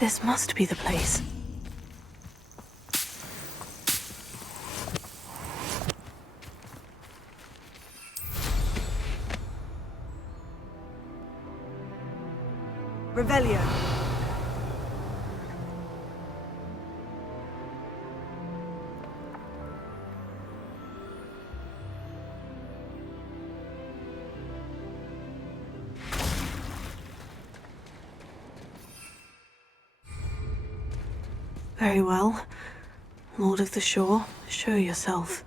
This must be the place. Revelio. Very well. Lord of the Shore, show yourself.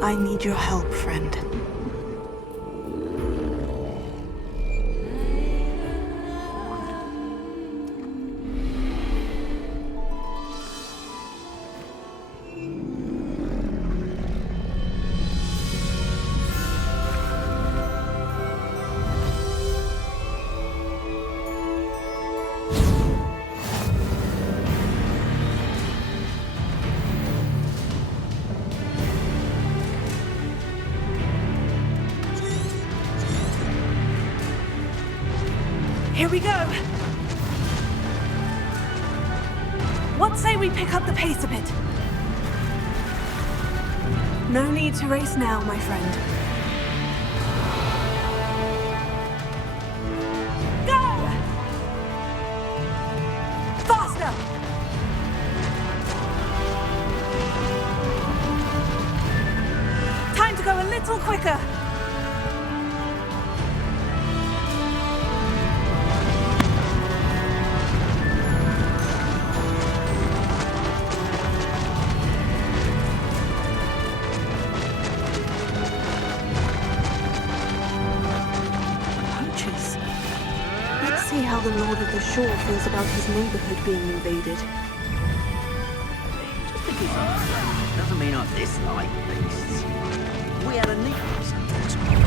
I need your help, friend. Here we go! What say we pick up the pace a bit? No need to race now, my friend. Go! Faster! Time to go a little quicker. See how the Lord of the Shore feels about his neighborhood being invaded. Just because I'm doesn't mean I dislike beasts. We had a neat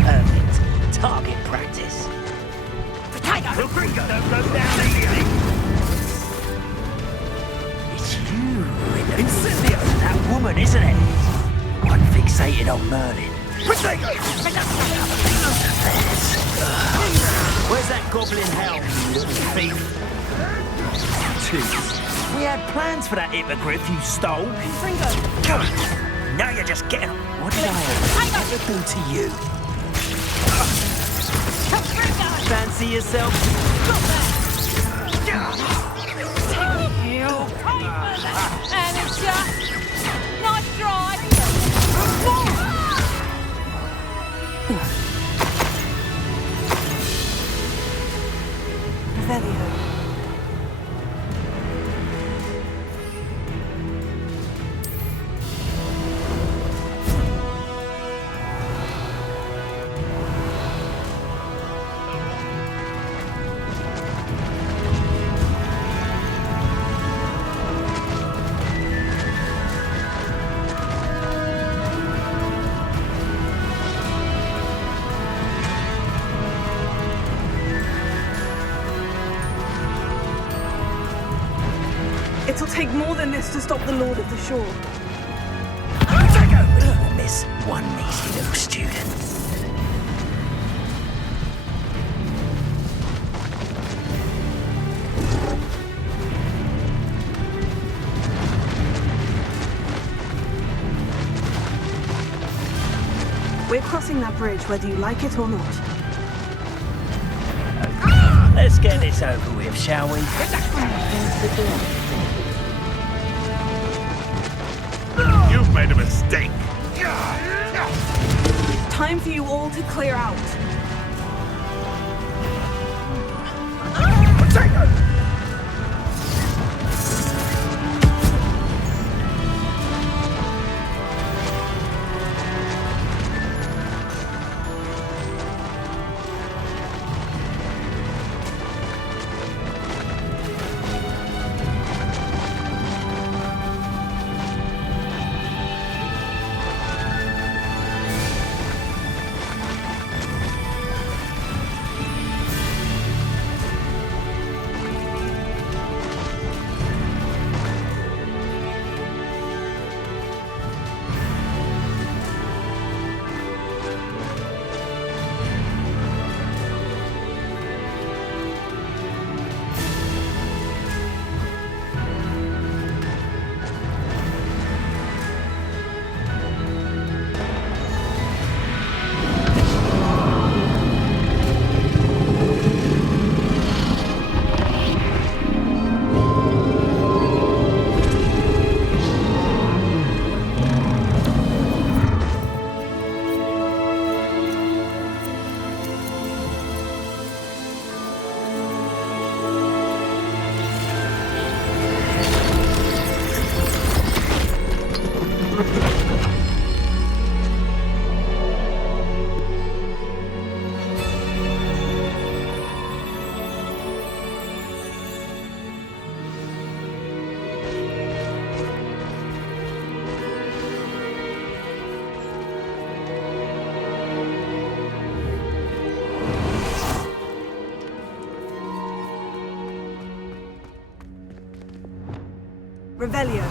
perfect target practice. Potato! The creature don't go down easy! It's you in the Incendio! That woman, isn't it? One fixated on Merlin. Potato! Where's that goblin hell, you little thief? Jeez. We had plans for that hippogriff you stole. Fringo! Now you're just getting... What did I ever do to you? Fancy yourself? And it's just... nice drive! Revelio. It'll take more than this to stop the Lord of the Shore. Miss one easy little student. We're crossing that bridge whether you like it or not. Let's get this over with, shall we? You've made a mistake. Time for you all to clear out. Potato! Revelio.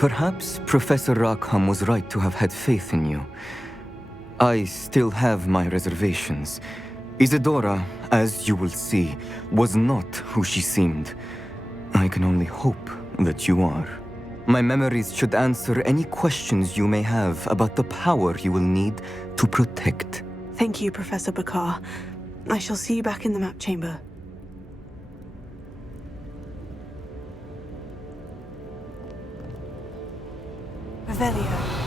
Perhaps Professor Rackham was right to have had faith in you. I still have my reservations. Isadora, as you will see, was not who she seemed. I can only hope that you are. My memories should answer any questions you may have about the power you will need to protect. Thank you, Professor Bakar. I shall see you back in the map chamber. Revelio.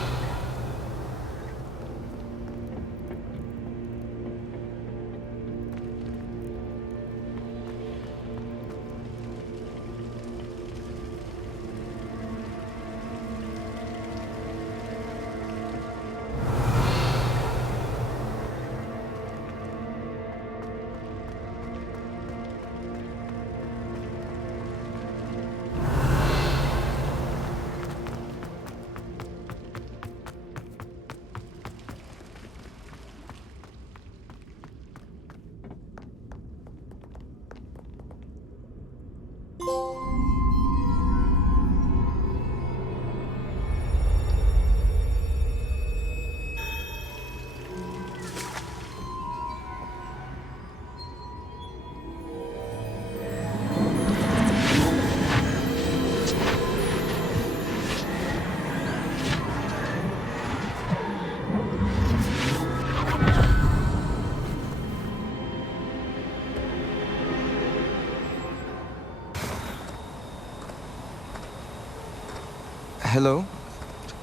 Hello?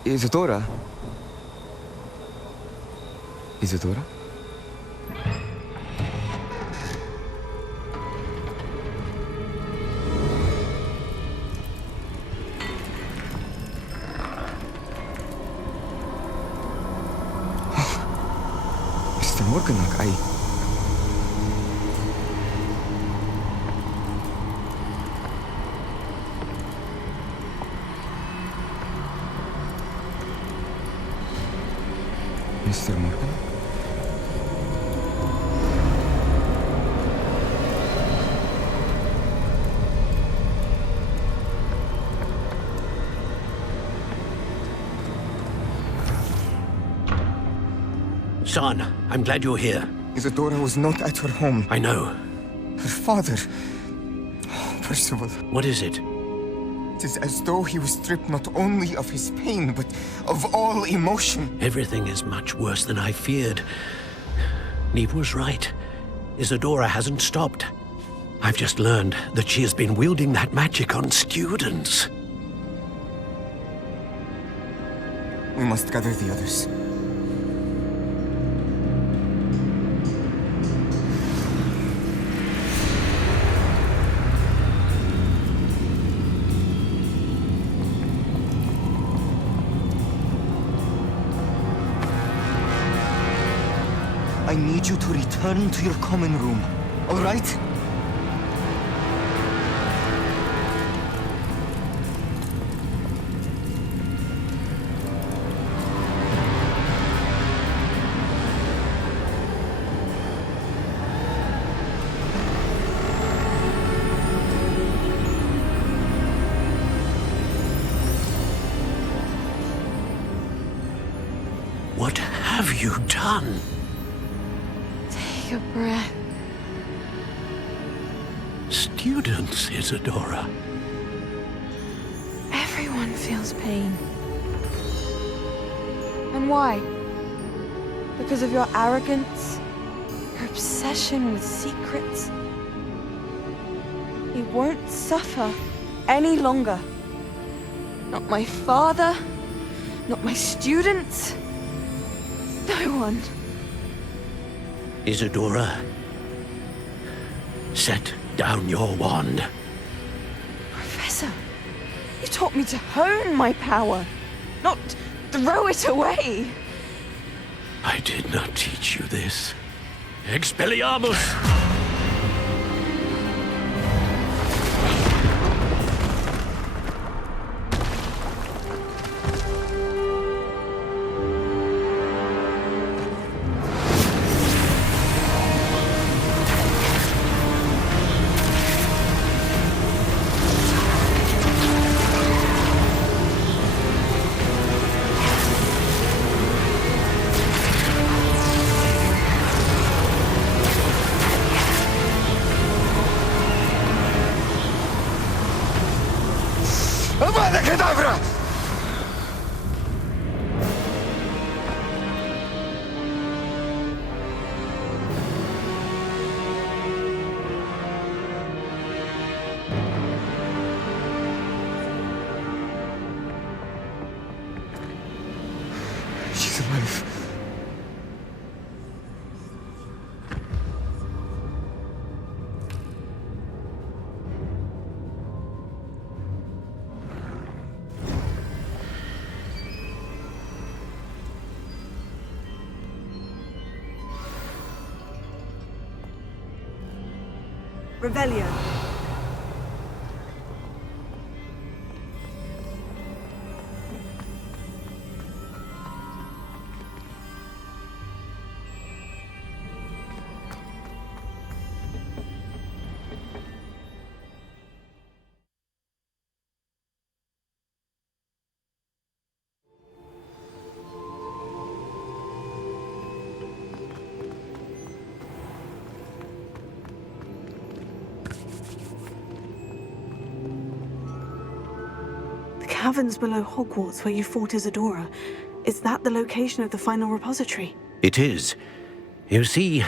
Isadora? Isadora? Mr. Morganach, Mr. Morgan? Son, I'm glad you're here. Isadora was not at her home. I know. Her father... Percival. What is it? It is as though he was stripped not only of his pain, but of all emotion. Everything is much worse than I feared. Neve was right. Isadora hasn't stopped. I've just learned that she has been wielding that magic on students. We must gather the others. I need you to return to your common room, all right? What have you done? Take a breath. Students, Isadora. Everyone feels pain. And why? Because of your arrogance? Your obsession with secrets? He won't suffer any longer. Not my father, not my students, no one. Isadora, set down your wand. Professor, you taught me to hone my power, not throw it away. I did not teach you this. Expelliarmus! Avada Kedavra! She's alive. Revelio. Caverns below Hogwarts where you fought Isadora. Is that the location of the final repository? It is. You see,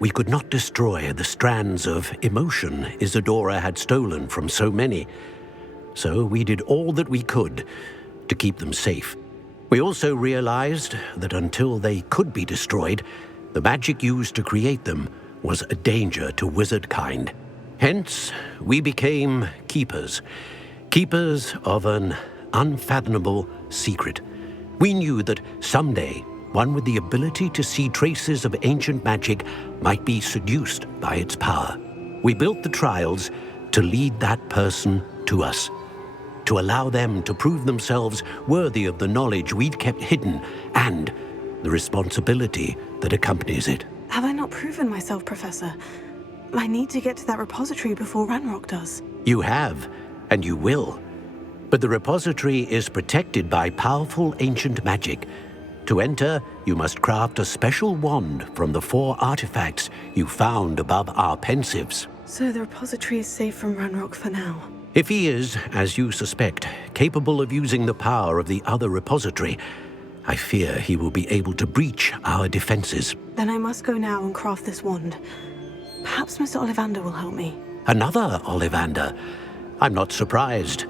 we could not destroy the strands of emotion Isadora had stolen from so many. So we did all that we could to keep them safe. We also realized that until they could be destroyed, the magic used to create them was a danger to wizard kind. Hence, we became keepers. Keepers of an unfathomable secret. We knew that someday, one with the ability to see traces of ancient magic might be seduced by its power. We built the trials to lead that person to us, to allow them to prove themselves worthy of the knowledge we'd kept hidden and the responsibility that accompanies it. Have I not proven myself, Professor? I need to get to that repository before Ranrock does. You have, and you will. But the repository is protected by powerful ancient magic. To enter, you must craft a special wand from the 4 artifacts you found above our pensives. So the repository is safe from Ranrock for now. If he is, as you suspect, capable of using the power of the other repository, I fear he will be able to breach our defenses. Then I must go now and craft this wand. Perhaps Mr. Ollivander will help me. Another Ollivander? I'm not surprised.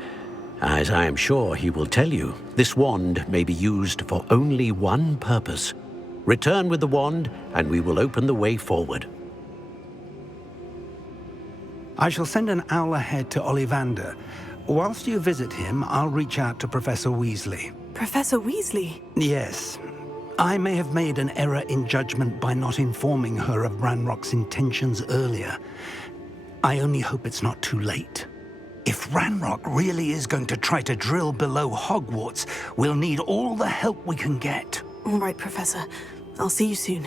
As I am sure he will tell you, this wand may be used for only one purpose. Return with the wand, and we will open the way forward. I shall send an owl ahead to Ollivander. Whilst you visit him, I'll reach out to Professor Weasley. Professor Weasley? Yes. I may have made an error in judgment by not informing her of Ranrock's intentions earlier. I only hope it's not too late. If Ranrock really is going to try to drill below Hogwarts, we'll need all the help we can get. All right, Professor. I'll see you soon.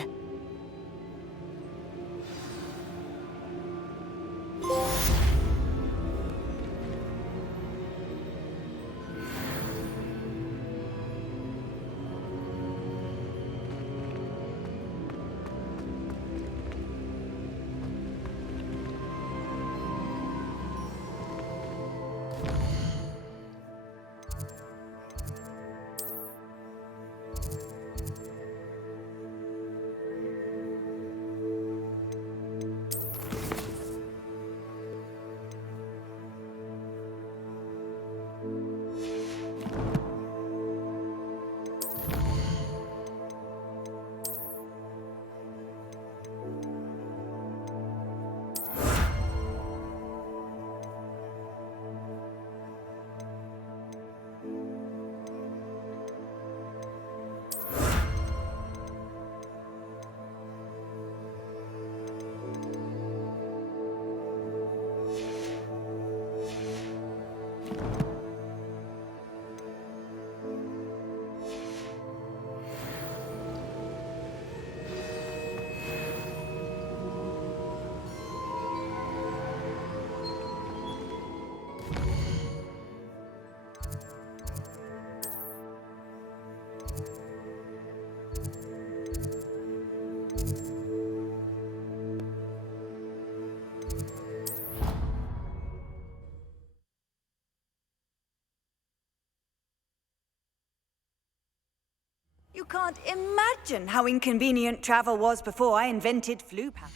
can't imagine how inconvenient travel was before I invented flu power.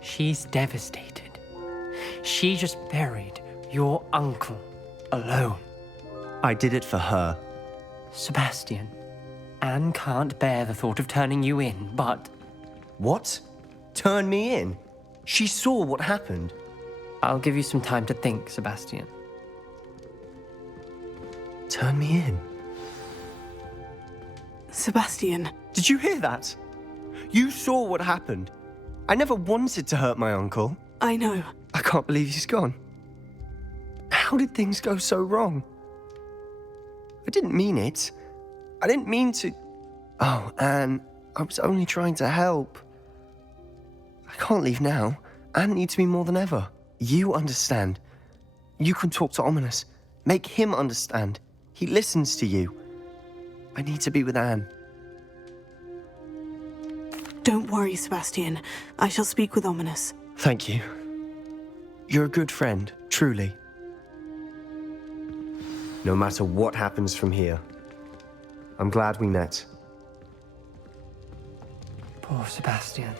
She's devastated. She just buried your uncle alone. I did it for her. Sebastian, Anne can't bear the thought of turning you in, but... What? Turn me in? She saw what happened. I'll give you some time to think, Sebastian. Turn me in? Sebastian. Did you hear that? You saw what happened. I never wanted to hurt my uncle. I know. I can't believe he's gone. How did things go so wrong? I didn't mean it. I didn't mean to... Oh, Anne, I was only trying to help. I can't leave now. Anne needs me more than ever. You understand. You can talk to Ominous. Make him understand. He listens to you. I need to be with Anne. Don't worry, Sebastian. I shall speak with Ominous. Thank you. You're a good friend, truly. No matter what happens from here, I'm glad we met. Poor Sebastian.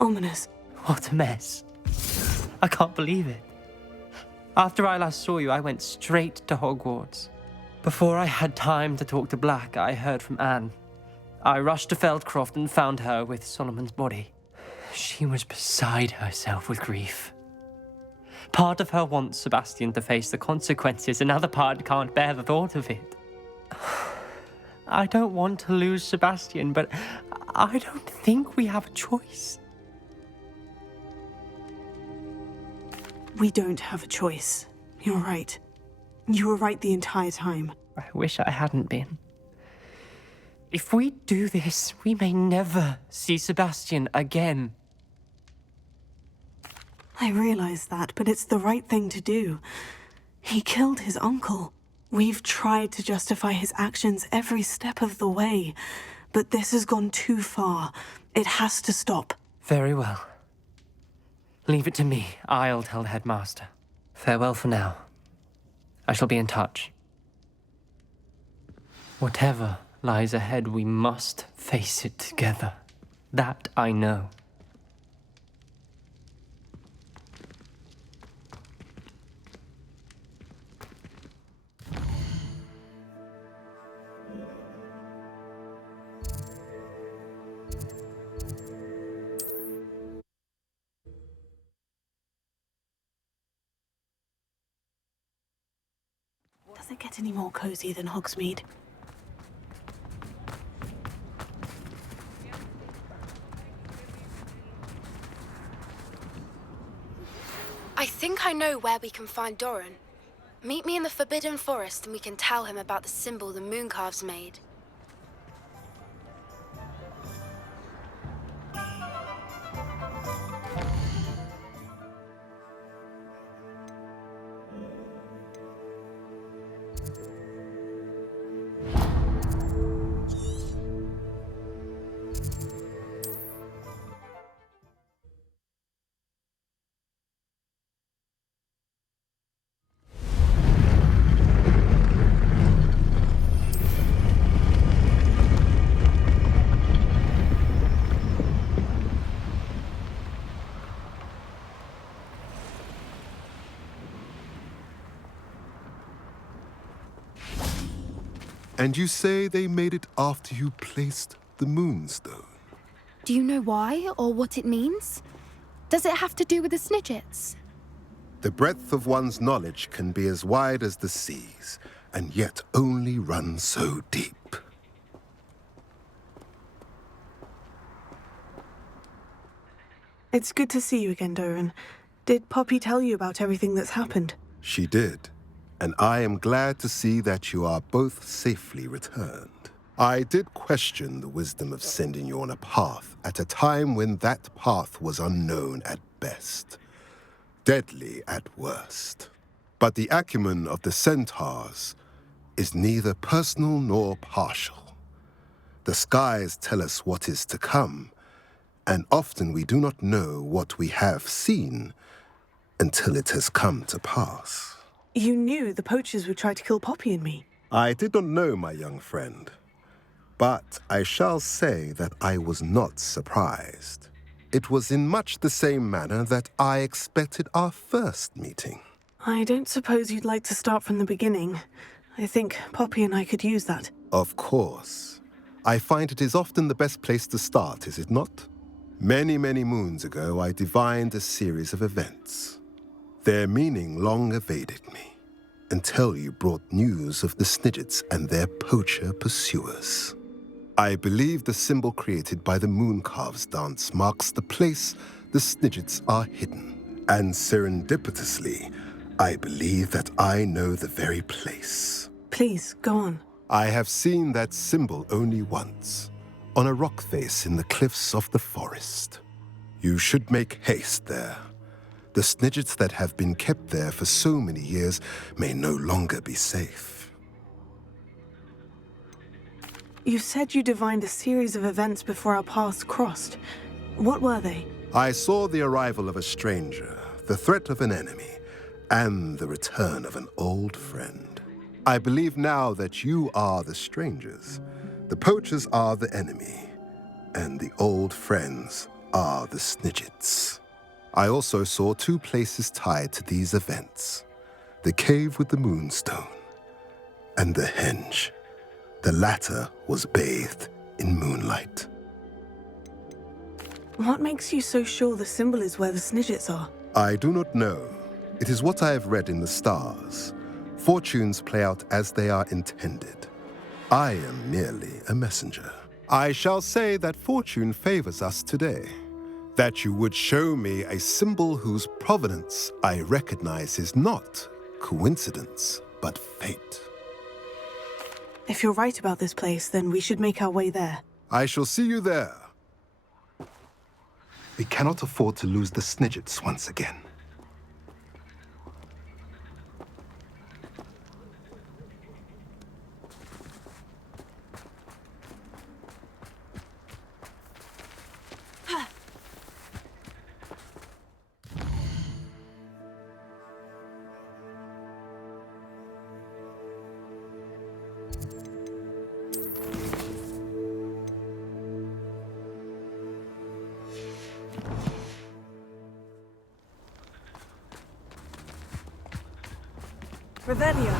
Ominous. What a mess. I can't believe it. After I last saw you, I went straight to Hogwarts. Before I had time to talk to Black, I heard from Anne. I rushed to Feldcroft and found her with Solomon's body. She was beside herself with grief. Part of her wants Sebastian to face the consequences, another part can't bear the thought of it. I don't want to lose Sebastian, but I don't think we have a choice. We don't have a choice. You're right. You were right the entire time. I wish I hadn't been. If we do this, we may never see Sebastian again. I realize that, but it's the right thing to do. He killed his uncle. We've tried to justify his actions every step of the way, but this has gone too far. It has to stop. Very well. Leave it to me. I'll tell the headmaster. Farewell for now. I shall be in touch. Whatever lies ahead, we must face it together. That I know. Does it get any more cozy than Hogsmeade? I think I know where we can find Doran. Meet me in the Forbidden Forest and we can tell him about the symbol the Mooncalves made. And you say they made it after you placed the Moonstone? Do you know why or what it means? Does it have to do with the Snidgets? The breadth of one's knowledge can be as wide as the seas, and yet only run so deep. It's good to see you again, Doran. Did Poppy tell you about everything that's happened? She did, and I am glad to see that you are both safely returned. I did question the wisdom of sending you on a path at a time when that path was unknown at best, deadly at worst. But the acumen of the centaurs is neither personal nor partial. The skies tell us what is to come, and often we do not know what we have seen until it has come to pass. You knew the poachers would try to kill Poppy and me. I did not know, my young friend, but I shall say that I was not surprised. It was in much the same manner that I expected our first meeting. I don't suppose you'd like to start from the beginning. I think Poppy and I could use that. Of course. I find it is often the best place to start, is it not? Many, many moons ago, I divined a series of events. Their meaning long evaded me, until you brought news of the Snidgets and their poacher pursuers. I believe the symbol created by the Mooncalves dance marks the place the Snidgets are hidden. And serendipitously, I believe that I know the very place. Please, go on. I have seen that symbol only once, on a rock face in the cliffs of the forest. You should make haste there. The Snidgets that have been kept there for so many years may no longer be safe. You said you divined a series of events before our paths crossed. What were they? I saw the arrival of a stranger, the threat of an enemy, and the return of an old friend. I believe now that you are the strangers, the poachers are the enemy, and the old friends are the Snidgets. I also saw two places tied to these events, the cave with the moonstone and the henge. The latter was bathed in moonlight. What makes you so sure the symbol is where the Snidgets are? I do not know. It is what I have read in the stars. Fortunes play out as they are intended. I am merely a messenger. I shall say that fortune favors us today. That you would show me a symbol whose provenance I recognize is not coincidence, but fate. If you're right about this place, then we should make our way there. I shall see you there. We cannot afford to lose the Snidgets once again. Revelio.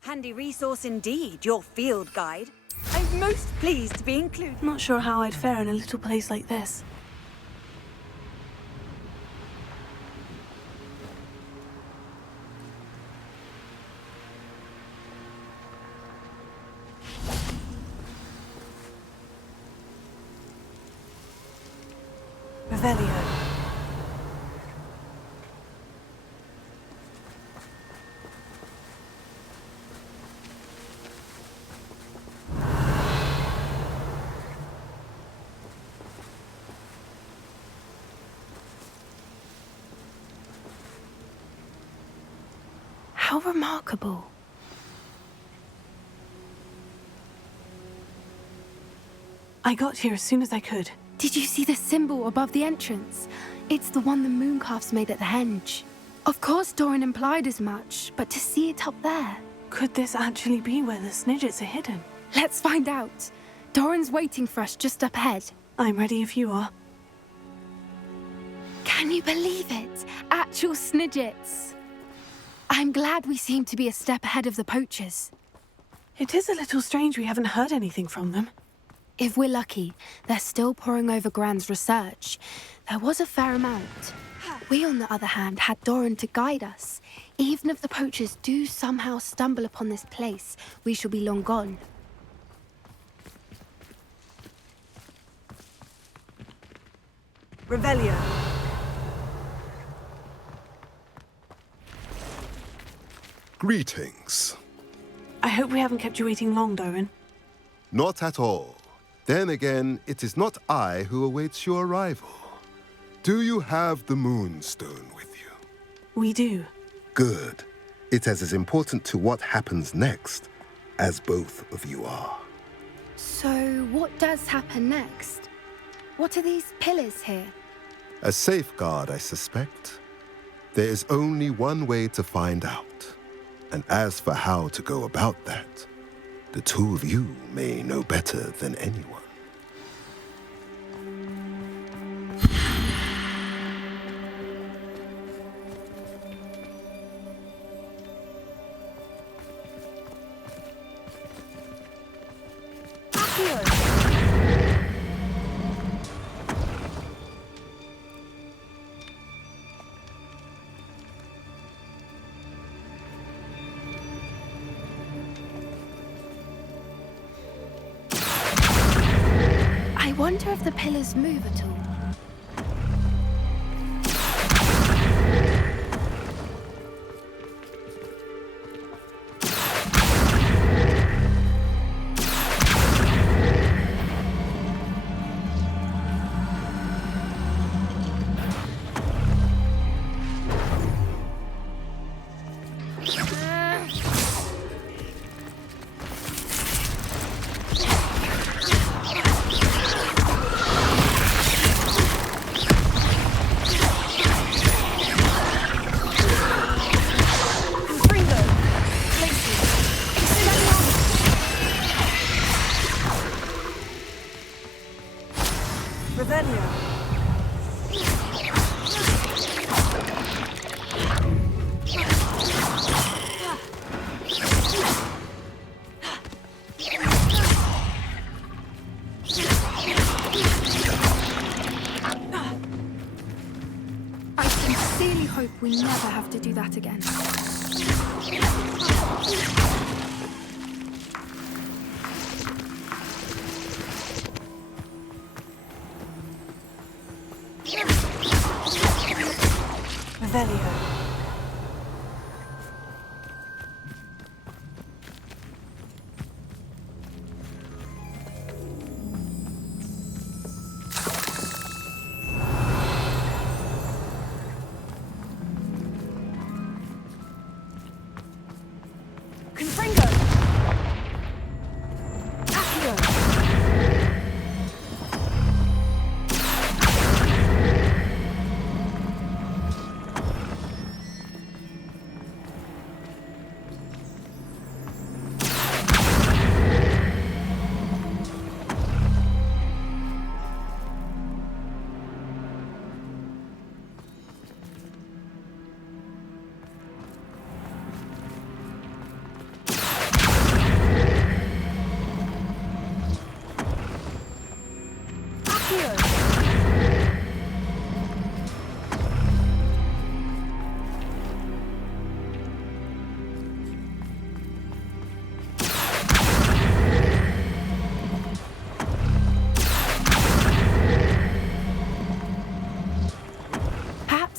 Handy resource indeed, your field guide. I'm most pleased to be included. Not sure how I'd fare in a little place like this. Revelio. How remarkable. I got here as soon as I could. Did you see the symbol above the entrance? It's the one the Mooncalves made at the henge. Of course Doran implied as much, but to see it up there... Could this actually be where the Snidgets are hidden? Let's find out. Doran's waiting for us just up ahead. I'm ready if you are. Can you believe it? Actual Snidgets. I'm glad we seem to be a step ahead of the poachers. It is a little strange we haven't heard anything from them. If we're lucky, they're still poring over Gran's research. There was a fair amount. We, on the other hand, had Doran to guide us. Even if the poachers do somehow stumble upon this place, we shall be long gone. Revelio. Greetings. I hope we haven't kept you waiting long, Doran. Not at all. Then again, it is not I who awaits your arrival. Do you have the Moonstone with you? We do. Good. It is as important to what happens next as both of you are. So, what does happen next? What are these pillars here? A safeguard, I suspect. There is only one way to find out. And as for how to go about that, the two of you may know better than anyone. I wonder if the pillars move at all. We never have to do that again. Revelio.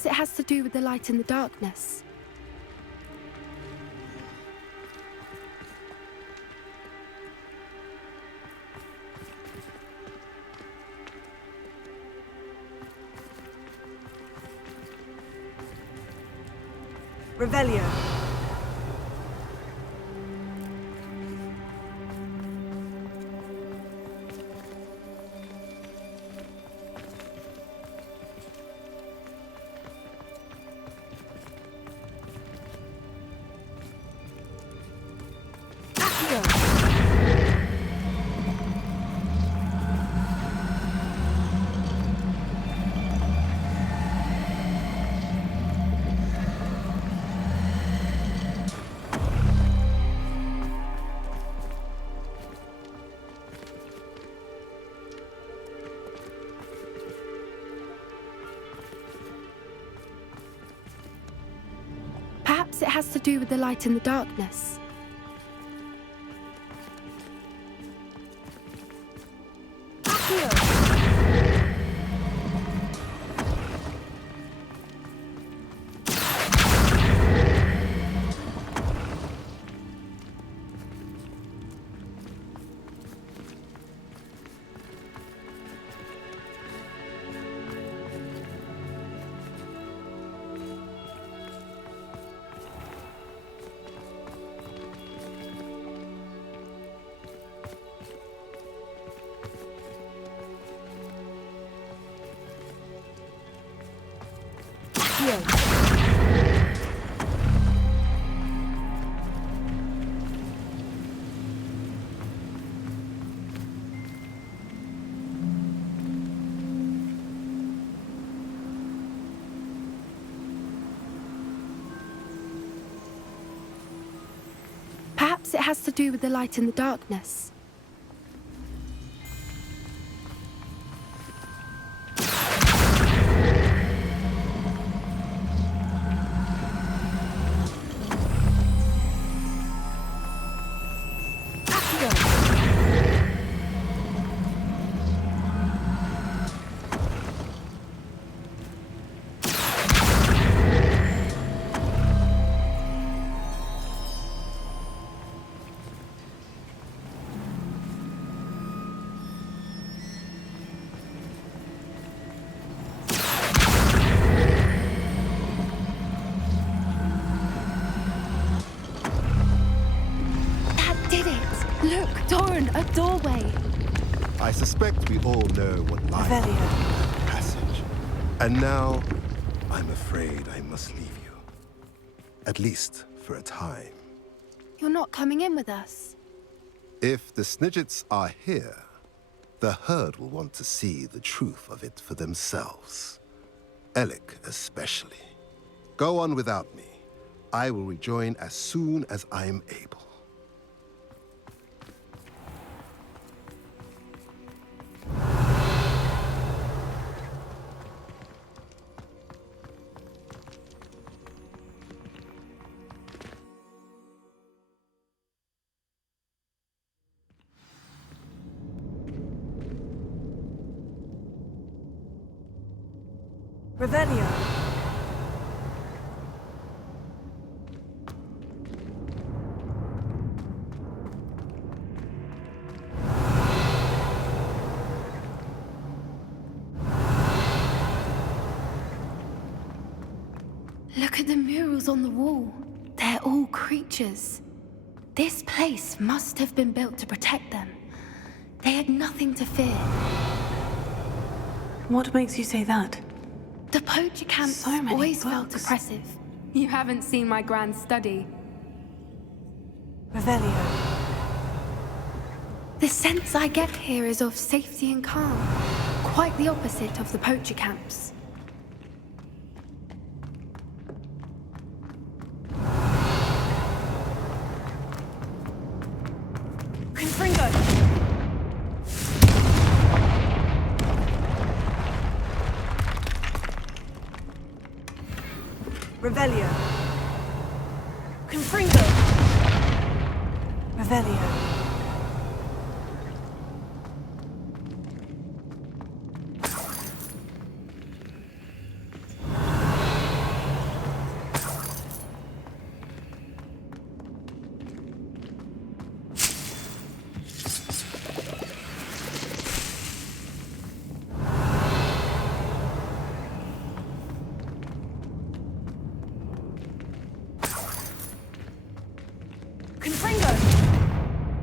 It has to do with the light in the darkness. Revelio. Perhaps it has to do with the light and the darkness. Perhaps it has to do with the light and the darkness. Look, Doran, a doorway. I suspect we all know what lies in the passage. And now, I'm afraid I must leave you. At least for a time. You're not coming in with us. If the Snidgets are here, the herd will want to see the truth of it for themselves. Alec especially. Go on without me. I will rejoin as soon as I am able. Revelio. Look at the murals on the wall. They're all creatures. This place must have been built to protect them. They had nothing to fear. What makes you say that? The poacher camps always felt oppressive. You haven't seen my grand study. Revelio. The sense I get here is of safety and calm. Quite the opposite of the poacher camps. Revelio. Confringo. Revelio.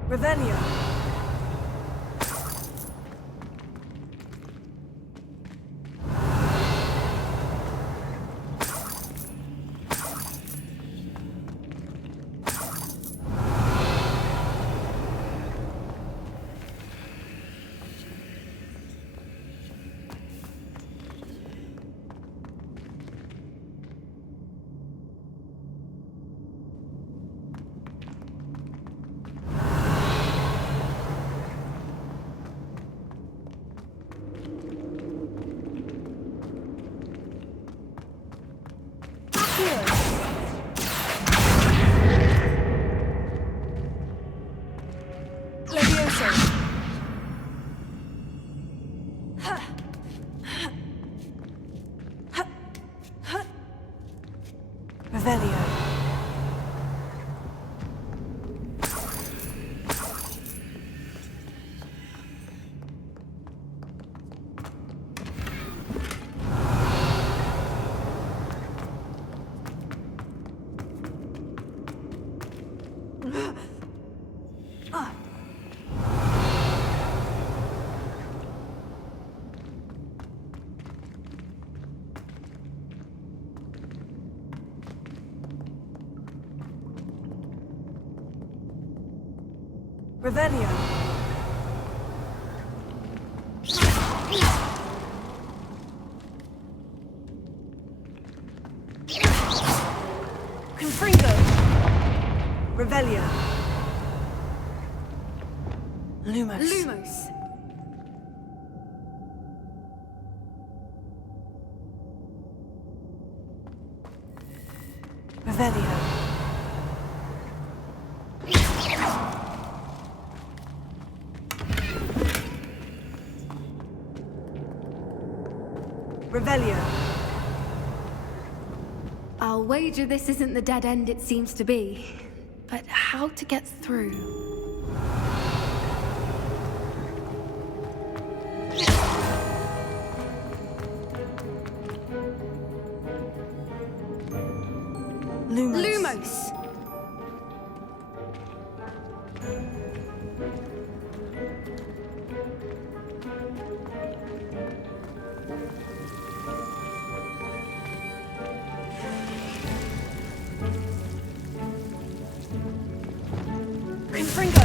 Revelio. Revelio. Revelio. Confringo. Revelio. Lumos. Lumos. Revelio. Revelio. I'll wager this isn't the dead end it seems to be. But how to get through? Lumos. Lumos! Confringo.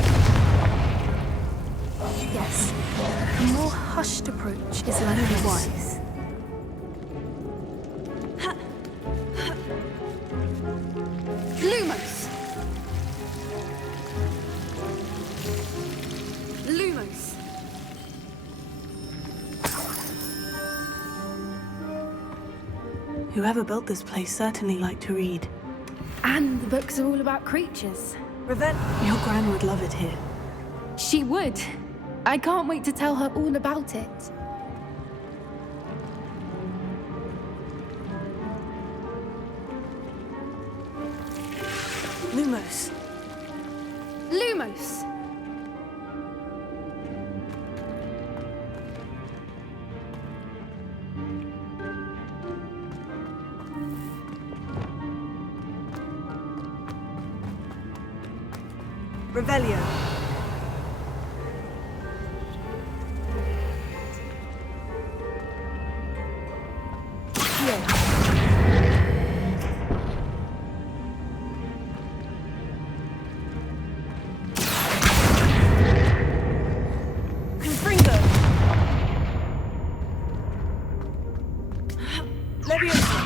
Yes. A more hushed approach is likely wise. Lumos! Lumos! Whoever built this place certainly liked to read. And the books are all about creatures. Your Gran would love it here. She would. I can't wait to tell her all about it. Lumos. Lumos! Revelio. Confringo. Leviosa.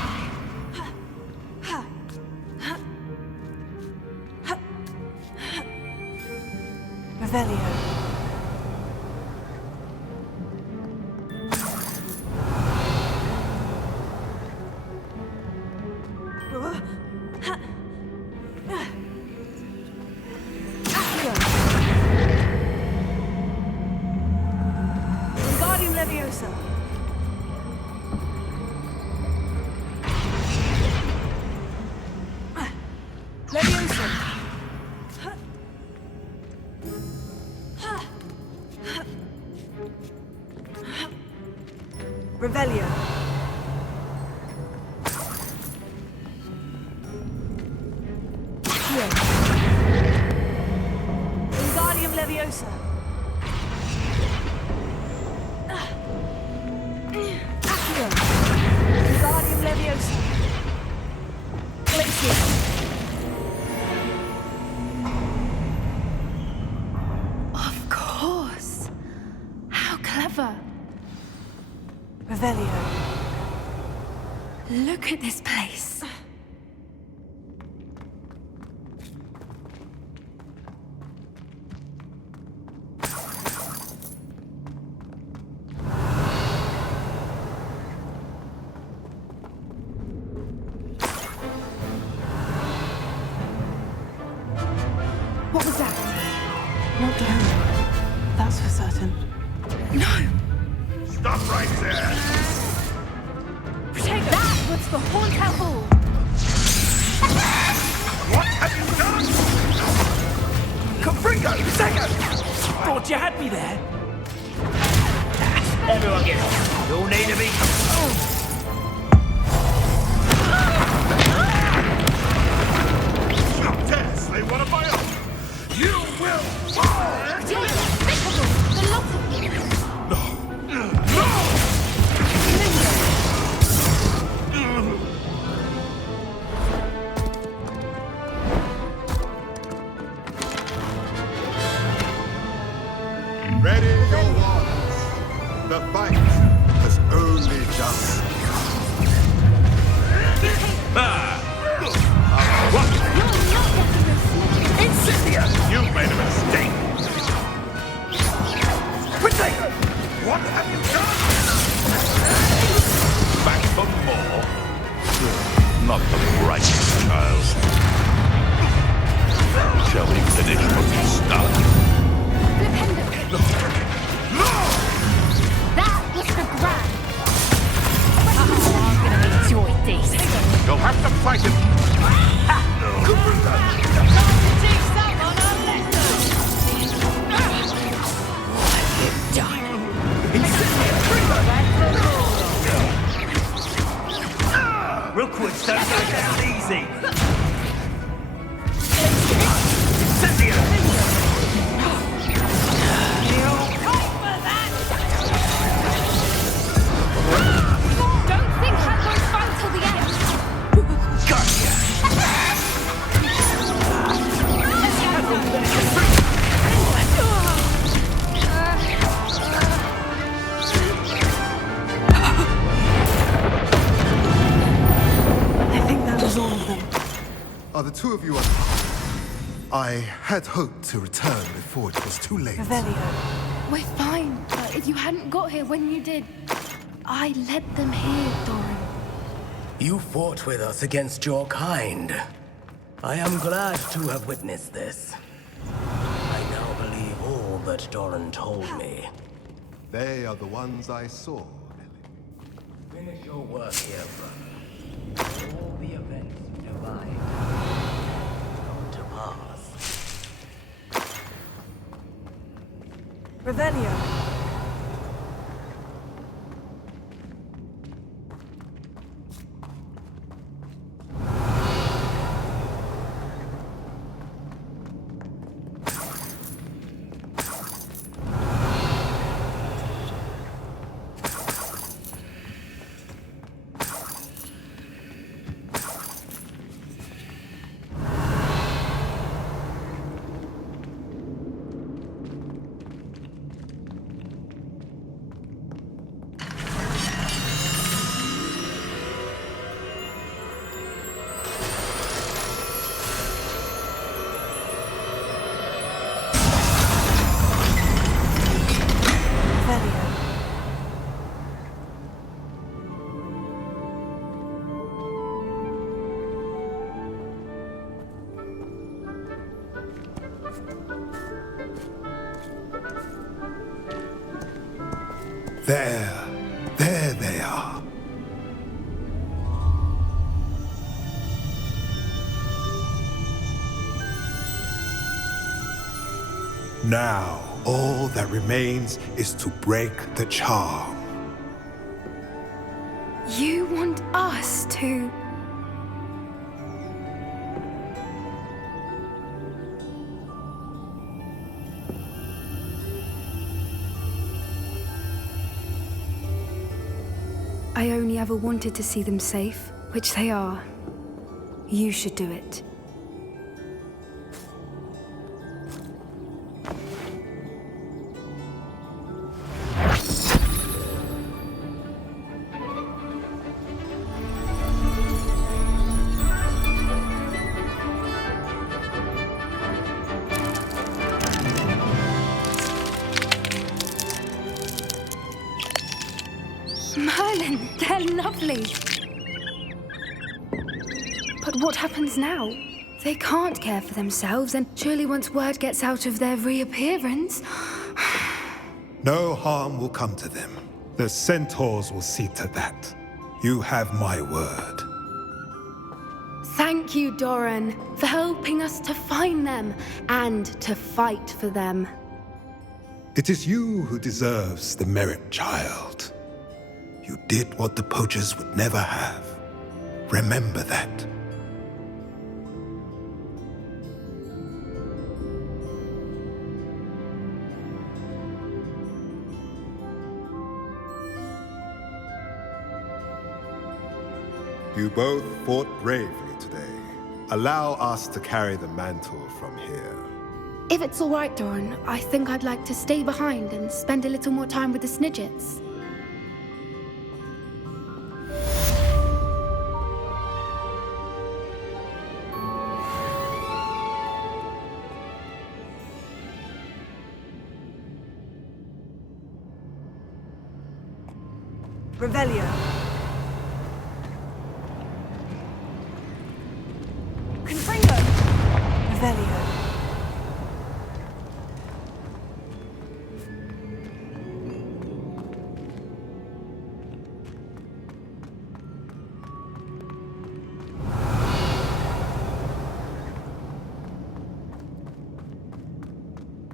Revelio. Wingardium Leviosa. Leviosa. Revelio. Wingardium Leviosa. Wingardium Leviosa. Glacier. Of course. How clever. Revelio. Look at this place. What was that? Not down. That's for certain. No! Stop right there! That was for Hauntel Hall. What have you done? Confringo! Second! Thought you had me there. Everyone get off. You'll need to be... How dare slay one of my own! You will fall! You're despicable, the lot of you. No! No! Ready your wands. The fight has only just. What? You're not getting this. Incendia! You've made a mistake! Potato! What have you done? Back for more? Not the brightest child. Shall we finish what we started? Flipendo. No! That was the grand. I'm gonna enjoy this. You'll have to fight him! Rookwoods don't go down easy. Cynthia! Don't think I'm going to fight till the end. Gotcha! I think that was all of them. Are the two of you on? I had hoped to return before it was too late. Revelio. We're fine, but if you hadn't got here when you did, I led them here, Doran. You fought with us against your kind. I am glad to have witnessed this. I now believe all that Doran told me. They are the ones I saw. Finish your work here, brother. All the events you divine come to pass. Revelio. There they are. Now, all that remains is to break the charm. You want us to... I only ever wanted to see them safe, which they are. You should do it. Merlin, they're lovely. But what happens now? They can't care for themselves, and surely once word gets out of their reappearance... No harm will come to them. The centaurs will see to that. You have my word. Thank you, Doran, for helping us to find them and to fight for them. It is you who deserves the merit, child. You did what the poachers would never have. Remember that. You both fought bravely today. Allow us to carry the mantle from here. If it's all right, Doran, I think I'd like to stay behind and spend a little more time with the Snidgets. Revelio. Confringo. Revelio.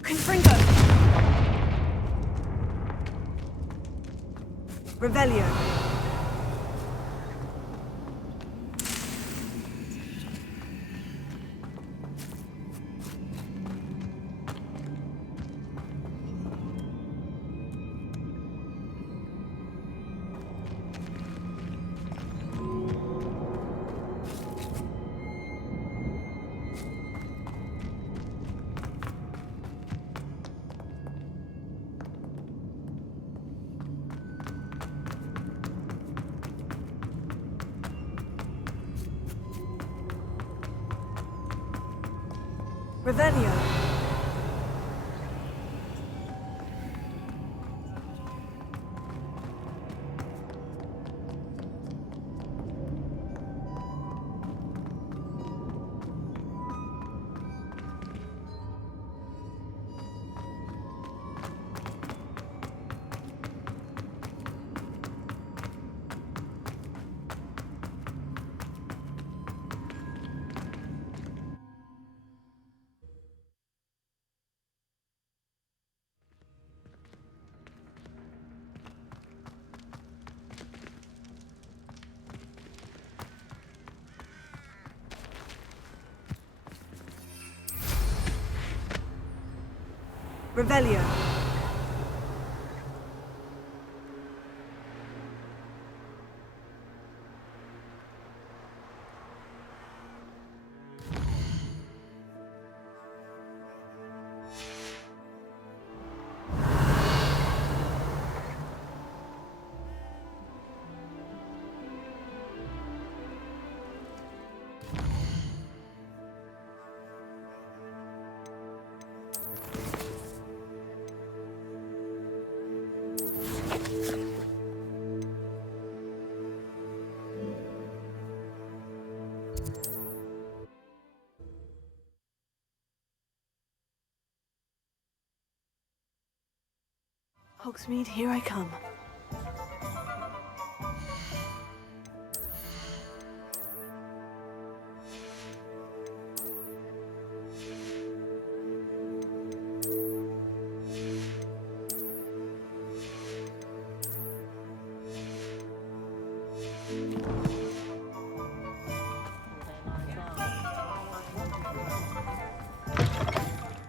Confringo. Revelio. Revelio. Revelio. Hogsmeade, here I come.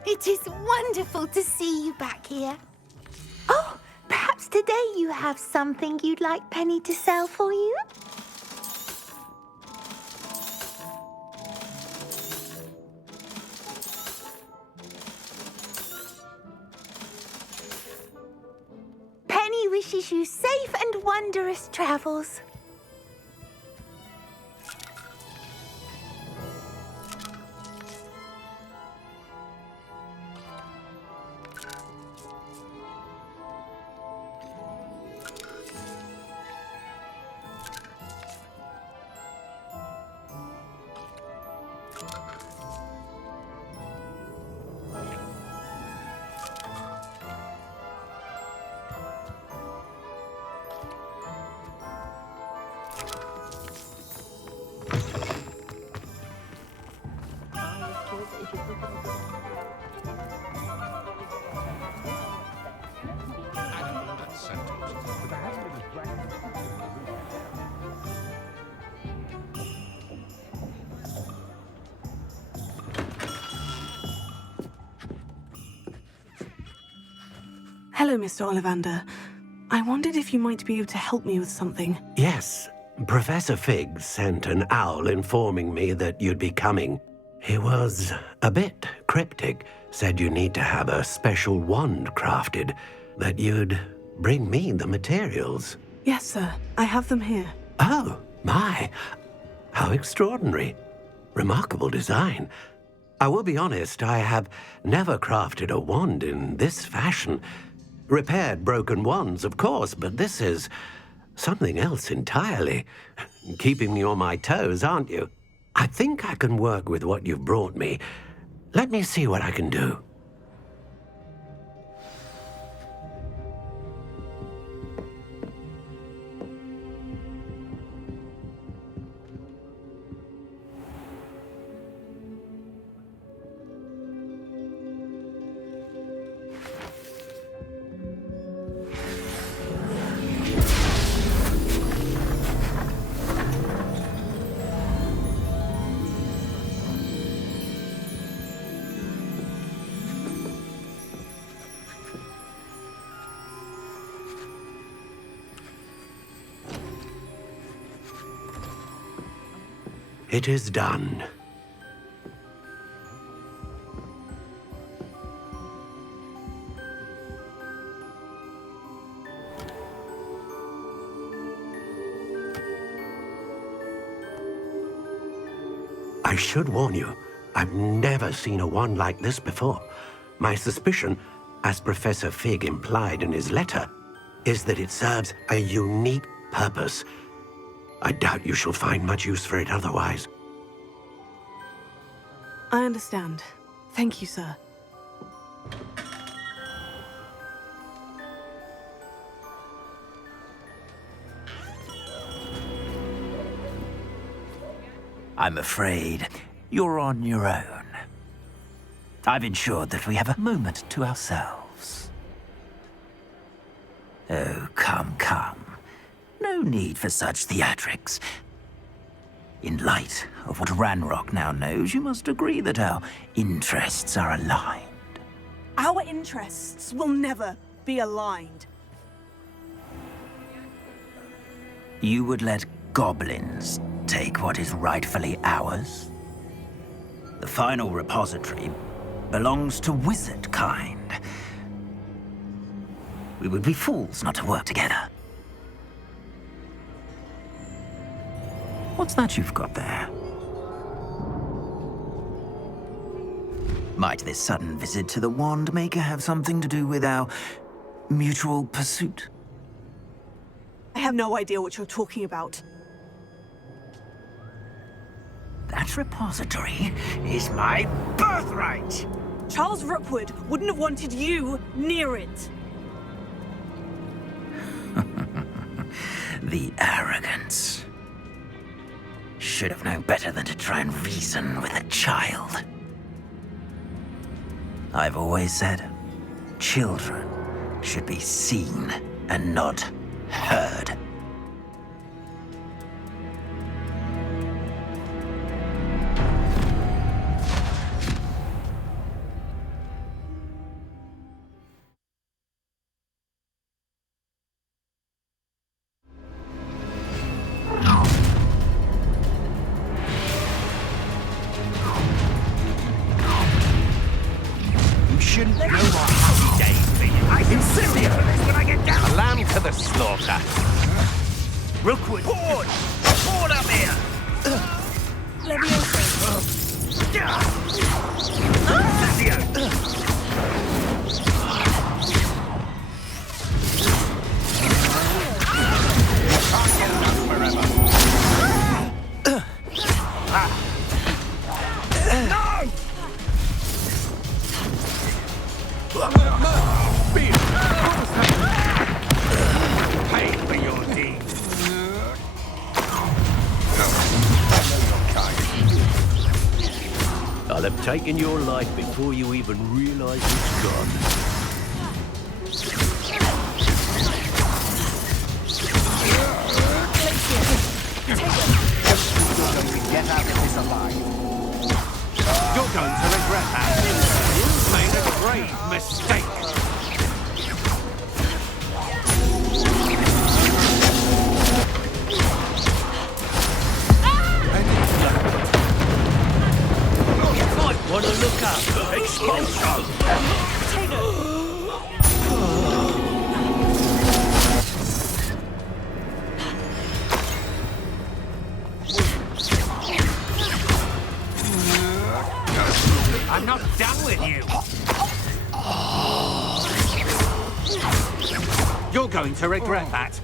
It is wonderful to see you back here. Oh, perhaps today you have something you'd like Penny to sell for you? Penny wishes you safe and wondrous travels. Hello, Mr. Ollivander. I wondered if you might be able to help me with something. Yes, Professor Fig sent an owl informing me that you'd be coming. He was a bit cryptic, said you need to have a special wand crafted, that you'd bring me the materials. Yes, sir. I have them here. Oh, my. How extraordinary. Remarkable design. I will be honest, I have never crafted a wand in this fashion. Repaired broken wands, of course, but this is something else entirely. Keeping me on my toes, aren't you? I think I can work with what you've brought me. Let me see what I can do. It is done. I should warn you, I've never seen a wand like this before. My suspicion, as Professor Fig implied in his letter, is that it serves a unique purpose. I doubt you shall find much use for it otherwise. I understand. Thank you, sir. I'm afraid you're on your own. I've ensured that we have a moment to ourselves. Oh, come, come. No need for such theatrics. In light of what Ranrock now knows, you must agree that our interests are aligned. Our interests will never be aligned. You would let goblins take what is rightfully ours? The final repository belongs to wizard kind. We would be fools not to work together. What's that you've got there? Might this sudden visit to the Wand Maker have something to do with our mutual pursuit? I have no idea what you're talking about. That repository is my birthright! Charles Rookwood wouldn't have wanted you near it. The arrogance. Should have known better than to try and reason with a child. I've always said, children should be seen and not heard. Shouldn't know what happy days mean. I can sit here for this when I get down. A lamb to the slaughter. Rookwood, board! Board up here! Can't get enough forever. No! Pay for your deeds. I'll have taken your life before you even realize it's gone. Get out of this alive. You're going to regret that. You made a grave mistake. I'm not done with you. You're going to regret that.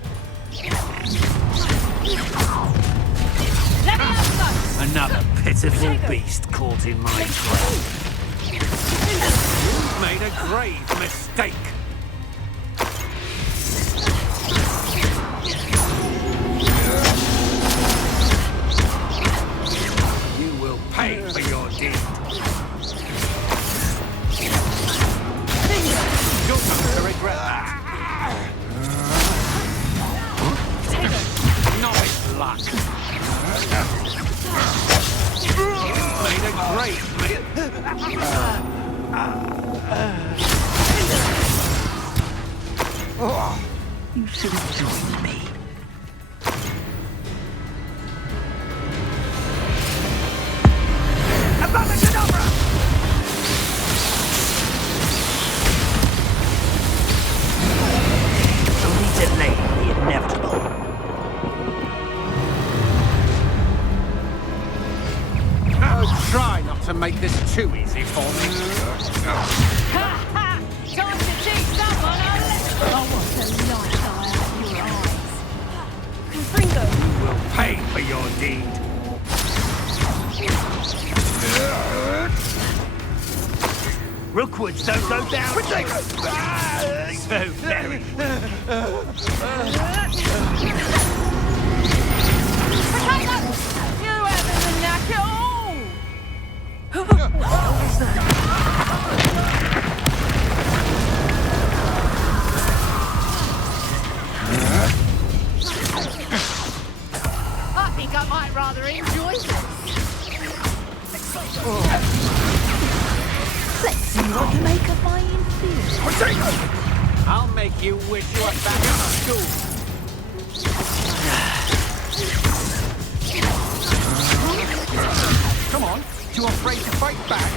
Another pitiful beast caught in my trap. You've made a grave mistake. You will pay for your deed. You're going to regret that. Novice luck. You've made a grave mistake. You should have joined me. Only delay the inevitable. Try not to make this too easy for me. Time to teach someone a lesson! Oh, what a light I have your eyes. Confringo! You will pay for your deed. Rookwoods don't go down. So very. You haven't the knack at all! I think I might rather enjoy this. Let's see what I can make of my interference. I'll make you wish you were back at school. Come on, too afraid to fight back?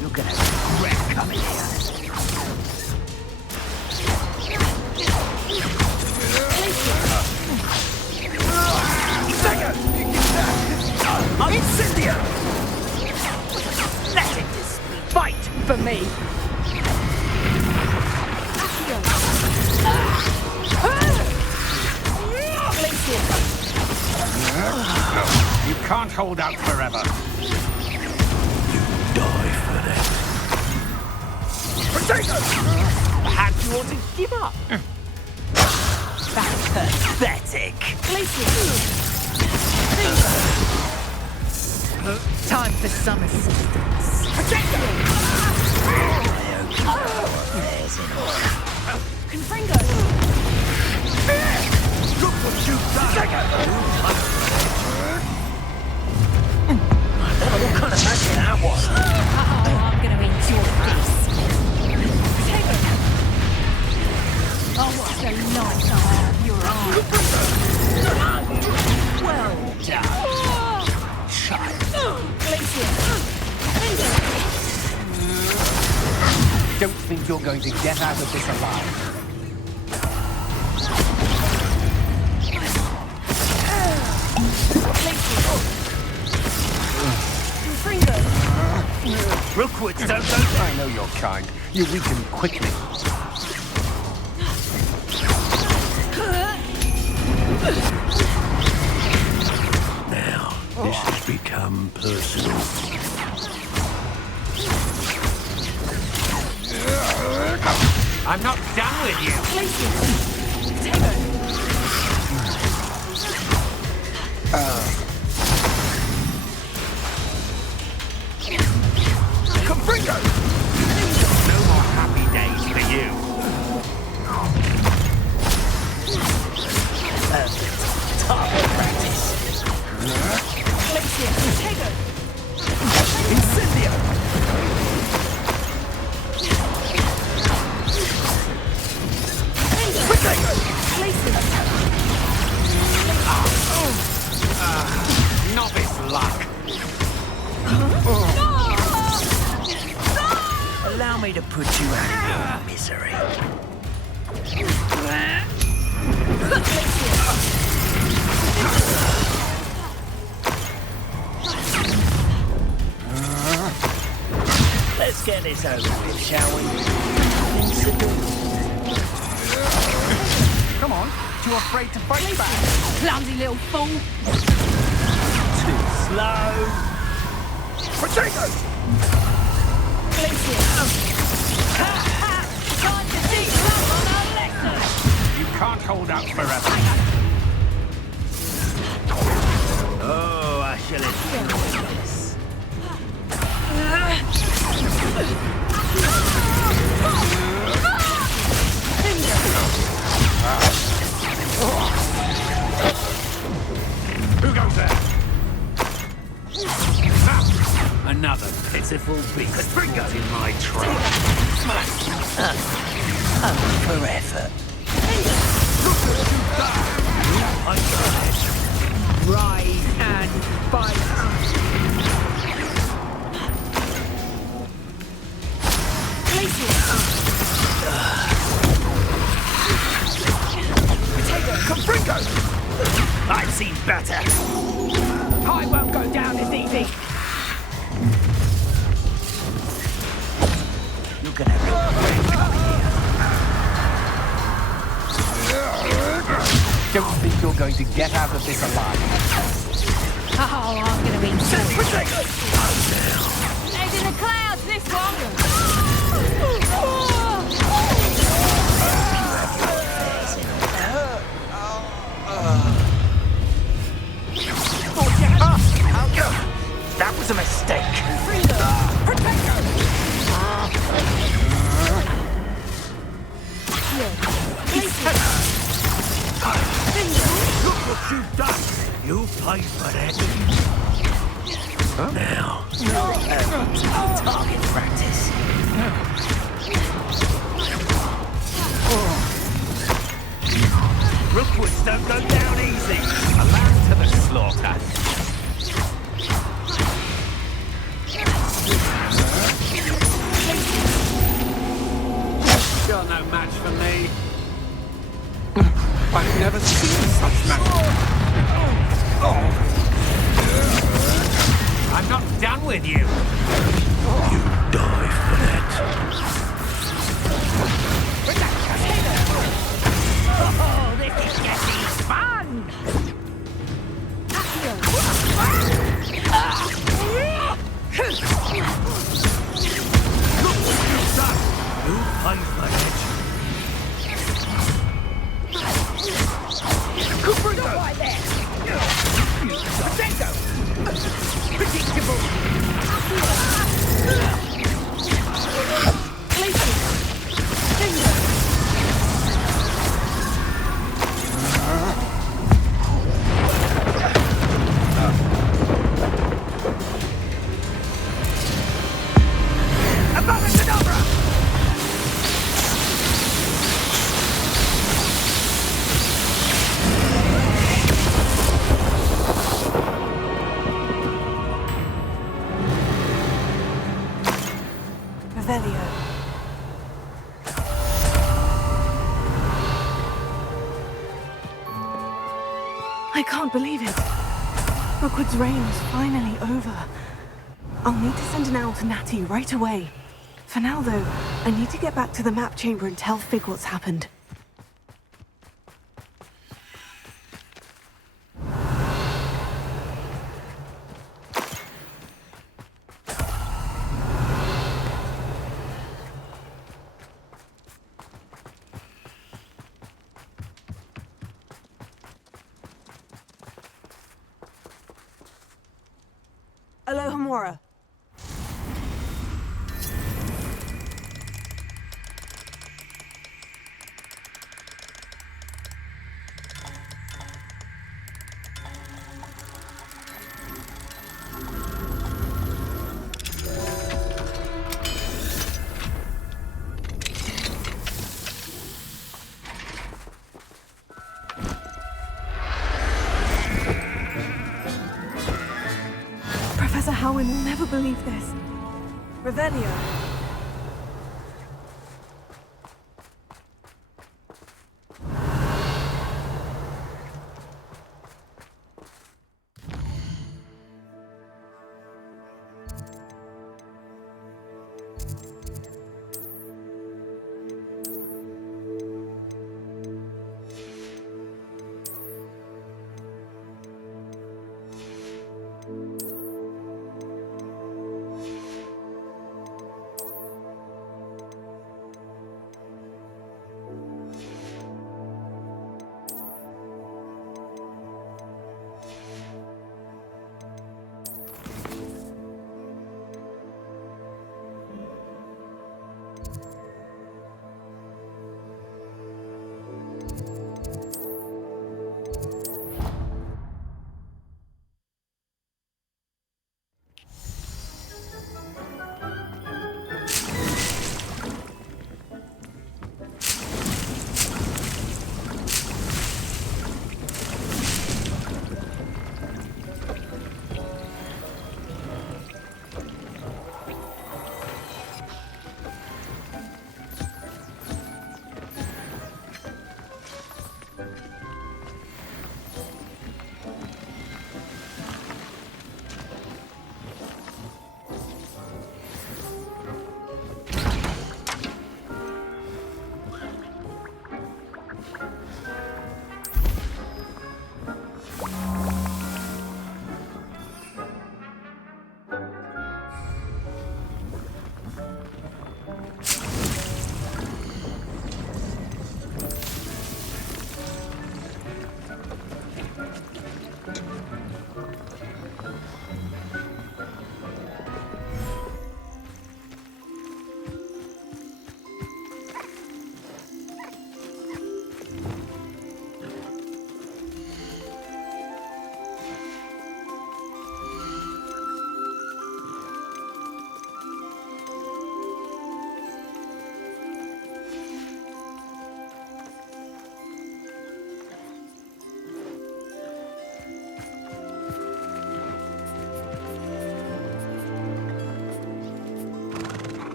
You're gonna regret coming here. Incendio! Let it fight for me! You can't hold out forever. Die for that. Perhaps you ought to give up. That's pathetic. Time for some assistance. Confringo! Look what you've done! What kind of magic that was? I'm gonna enjoy this. Oh, what a light I have your eyes. Well done, child. Don't think you're going to get out of this alive. Rookwoods don't go I know your kind. You weaken quickly. Now, this has become personal. I'm not done with you. Confringo! No more happy days for you. Target practice. Incendio! Novice luck. Allow me to put you out of your misery. this over with, shall we? Come on, too afraid to fight back? Clumsy little fool! Too slow. Potato! Time to teach someone a lesson! You can't hold out forever. Oh, I shall enjoy this. Who goes there? Another pitiful beast caught in my trap. Forever. Rise and fight. Confringo! I've seen better. I won't go down as easy. You're gonna Don't think you're going to get out of this alive. Oh, I'm gonna be Eggs in the clouds, this one! That was a mistake. Look what you've done. You paid for that. Now, target practice. Rookwoods don't go down easy. A lamb to the slaughter. You're no match for me. I've never seen such magic. I'm not done with you. You die for that. Oh, this is getting fun! You paid for it. Stop right there! Potato! Predictable! Revelio. I can't believe it. Rookwood's reign is finally over. I'll need to send an owl to Natty right away. For now, though, I need to get back to the map chamber and tell Fig what's happened. Alohomora. Professor Howin will never believe this. Revelio.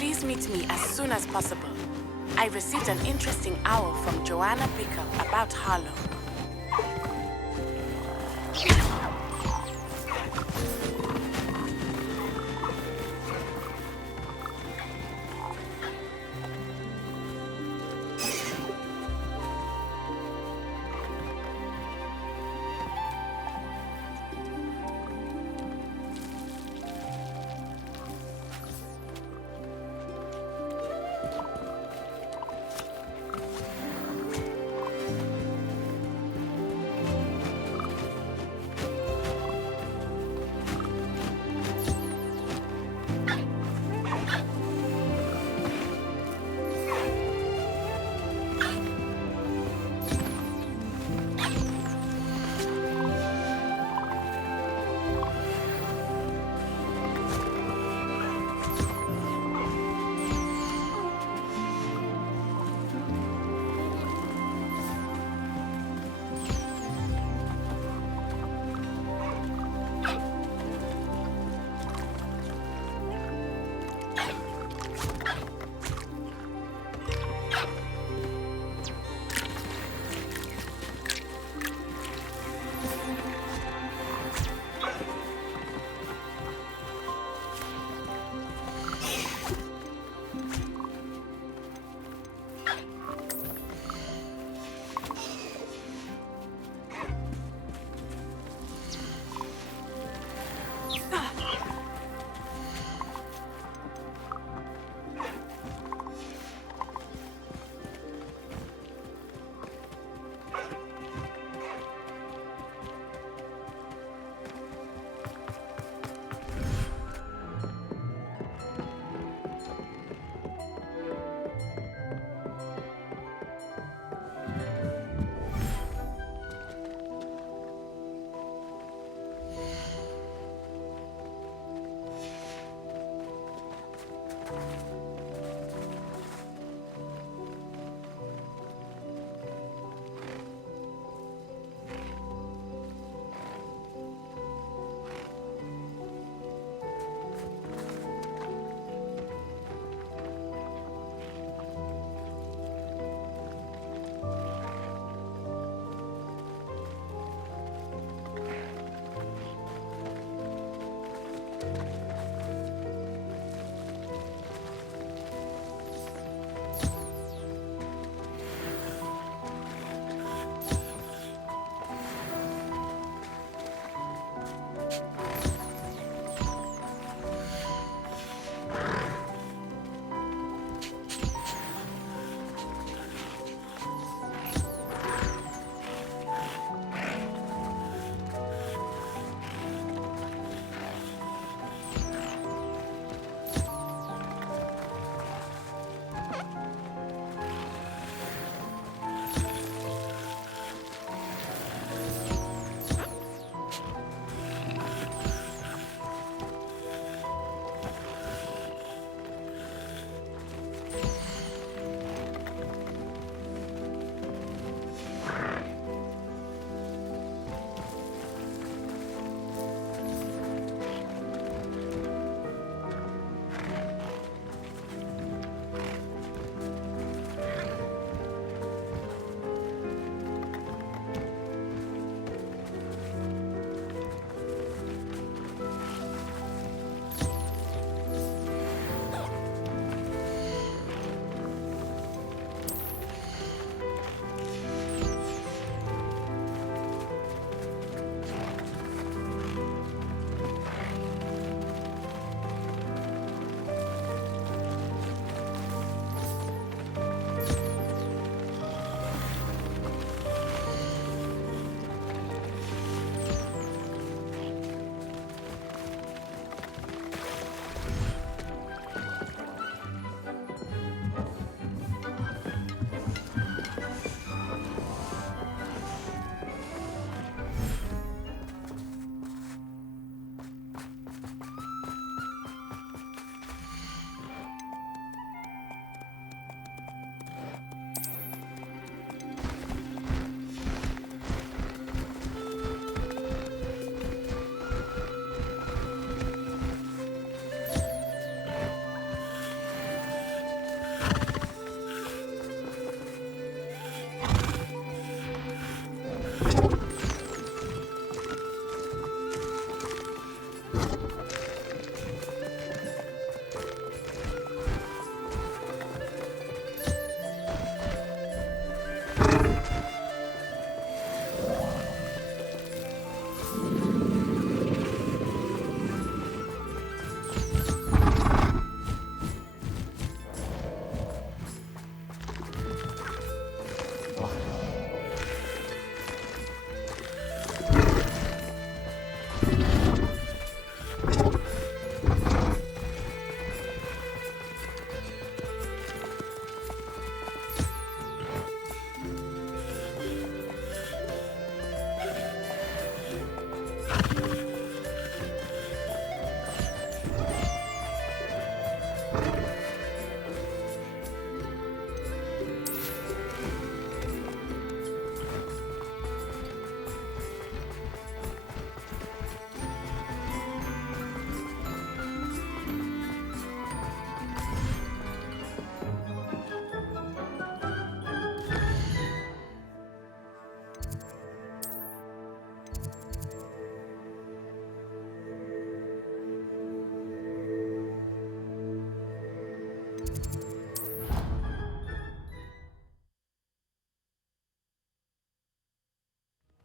Please meet me as soon as possible. I received an interesting owl from Joanna Picker about Harlow.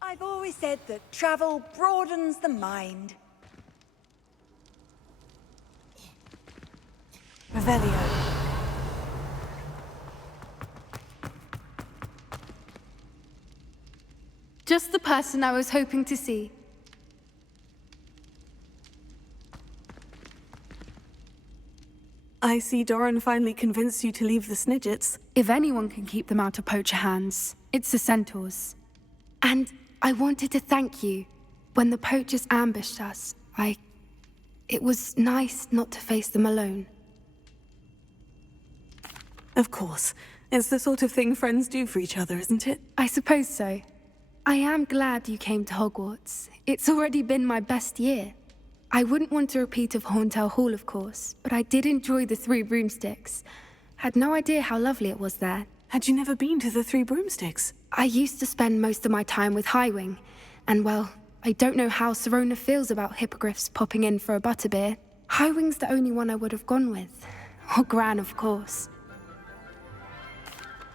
I've always said that travel broadens the mind. Revelio. Just the person I was hoping to see. I see Doran finally convinced you to leave the Snidgets. If anyone can keep them out of poacher hands, it's the centaurs. And I wanted to thank you. When the poachers ambushed us, it was nice not to face them alone. Of course. It's the sort of thing friends do for each other, isn't it? I suppose so. I am glad you came to Hogwarts. It's already been my best year. I wouldn't want a repeat of Horntail Hall, of course, but I did enjoy the Three Broomsticks. Had no idea how lovely it was there. Had you never been to the Three Broomsticks? I used to spend most of my time with Highwing, and well, I don't know how Serona feels about hippogriffs popping in for a butterbeer. Highwing's the only one I would have gone with. Or Gran, of course.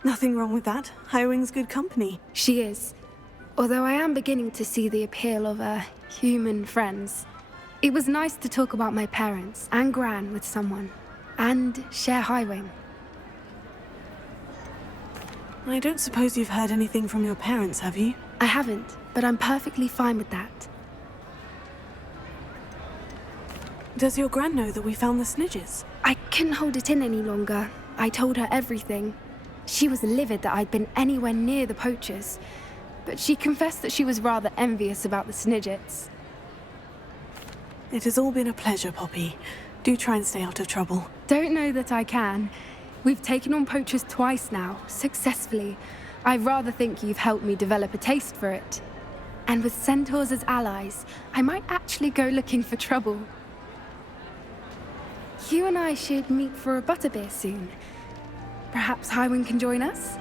Nothing wrong with that. Highwing's good company. She is. Although I am beginning to see the appeal of, human friends. It was nice to talk about my parents and Gran with someone. And share Highwing. I don't suppose you've heard anything from your parents, have you? I haven't, but I'm perfectly fine with that. Does your Gran know that we found the Snidgets? I couldn't hold it in any longer. I told her everything. She was livid that I'd been anywhere near the poachers, but she confessed that she was rather envious about the Snidgets. It has all been a pleasure, Poppy. Do try and stay out of trouble. Don't know that I can. We've taken on poachers twice now, successfully. I rather think you've helped me develop a taste for it. And with centaurs as allies, I might actually go looking for trouble. You and I should meet for a butterbeer soon. Perhaps Highwing can join us?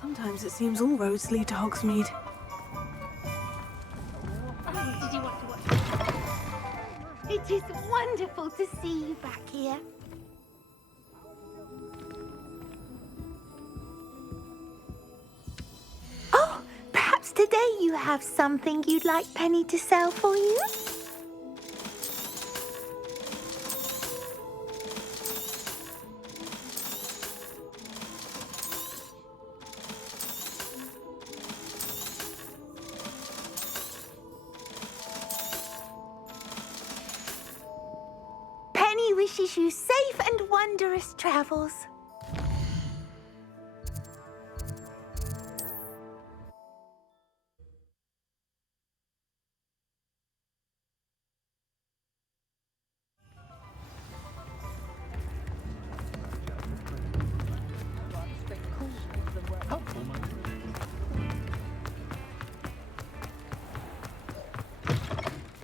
Sometimes it seems all roads lead to Hogsmeade. Did you want to watch? It is wonderful to see you back here. Oh, perhaps today you have something you'd like Penny to sell for you? Wishes you safe and wondrous travels.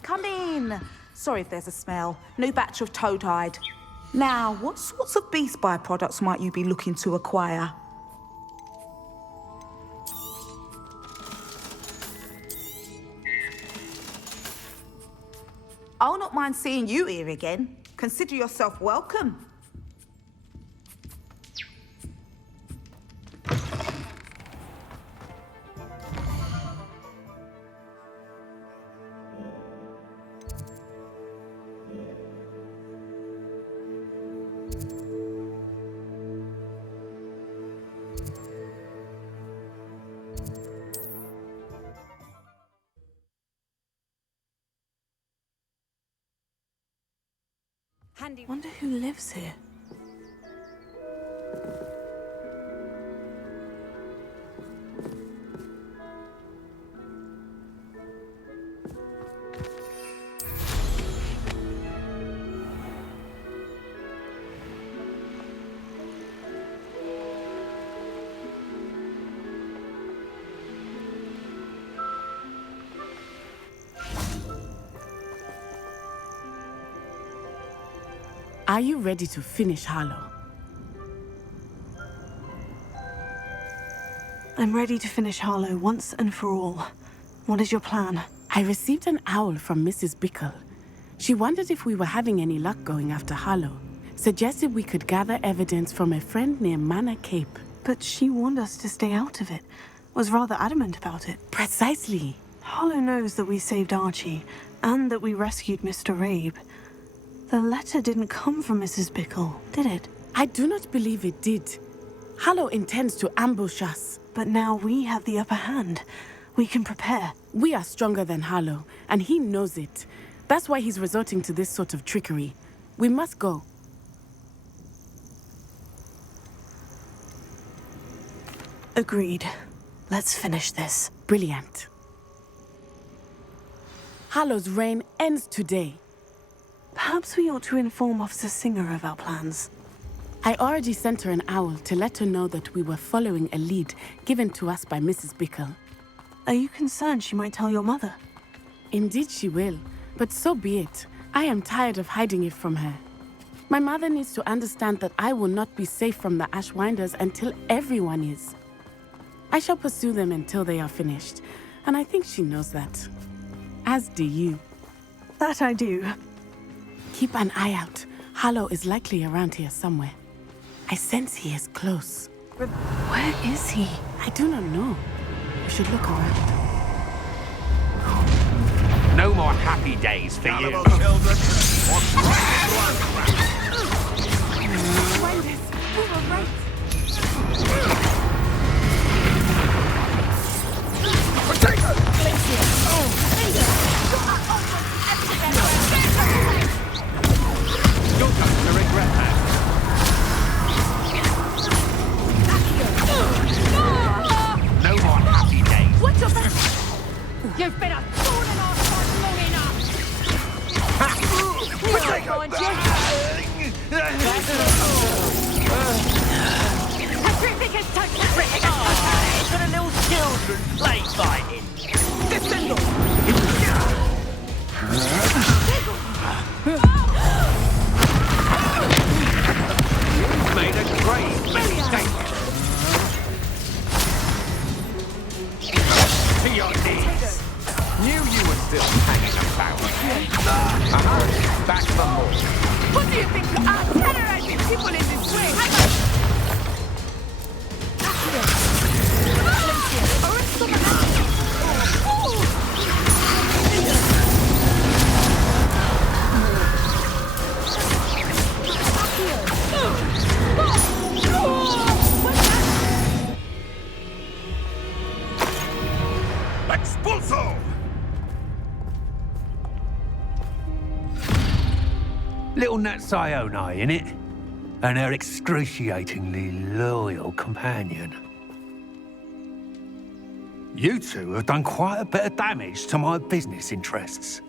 Come in. Sorry if there's a smell. New batch of toad-hide. Now, what sorts of beast byproducts might you be looking to acquire? I'll not mind seeing you here again. Consider yourself welcome. Wonder who lives here. Are you ready to finish Harlow? I'm ready to finish Harlow once and for all. What is your plan? I received an owl from Mrs. Bickle. She wondered if we were having any luck going after Harlow. Suggested we could gather evidence from a friend near Manor Cape. But she warned us to stay out of it. Was rather adamant about it. Precisely. Harlow knows that we saved Archie, and that we rescued Mr. Rabe. The letter didn't come from Mrs. Bickle, did it? I do not believe it did. Harlow intends to ambush us. But now we have the upper hand. We can prepare. We are stronger than Harlow, and he knows it. That's why he's resorting to this sort of trickery. We must go. Agreed. Let's finish this. Brilliant. Harlow's reign ends today. Perhaps we ought to inform Officer Singer of our plans. I already sent her an owl to let her know that we were following a lead given to us by Mrs. Bickle. Are you concerned she might tell your mother? Indeed she will, but so be it. I am tired of hiding it from her. My mother needs to understand that I will not be safe from the Ashwinders until everyone is. I shall pursue them until they are finished, and I think she knows that. As do you. That I do. Keep an eye out. Harlow is likely around here somewhere. I sense he is close. Where is he? I do not know. We should look around. No more happy days for you. Wonders, we were right. You're going to regret that. No more happy days. What's your back? You've been a thorn in our side long enough. Terrific touch. It's got a little children play fighting. Made a great mistake. To your knees. Knew you were still hanging about. Back for more. What do you think you are terrorizing people in this way? Expulso! Little Nat Sioni, innit? And her excruciatingly loyal companion. You two have done quite a bit of damage to my business interests.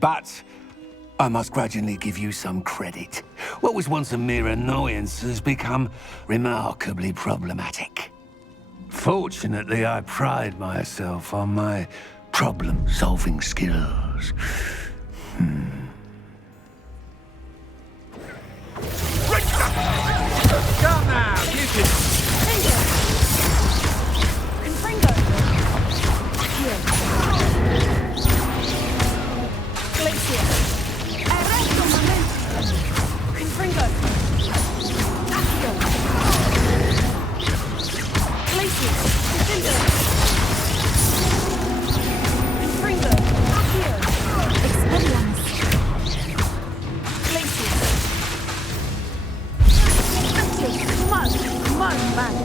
But I must grudgingly give you some credit. What was once a mere annoyance has become remarkably problematic. Fortunately, I pride myself on my problem-solving skills. Come now, you can... Confringo. Here. Glacier. Arresto momento. Confringo. Accio. Glacier. Defender. Confringo. Accio. Expelliarmus. Glacier. Mud man.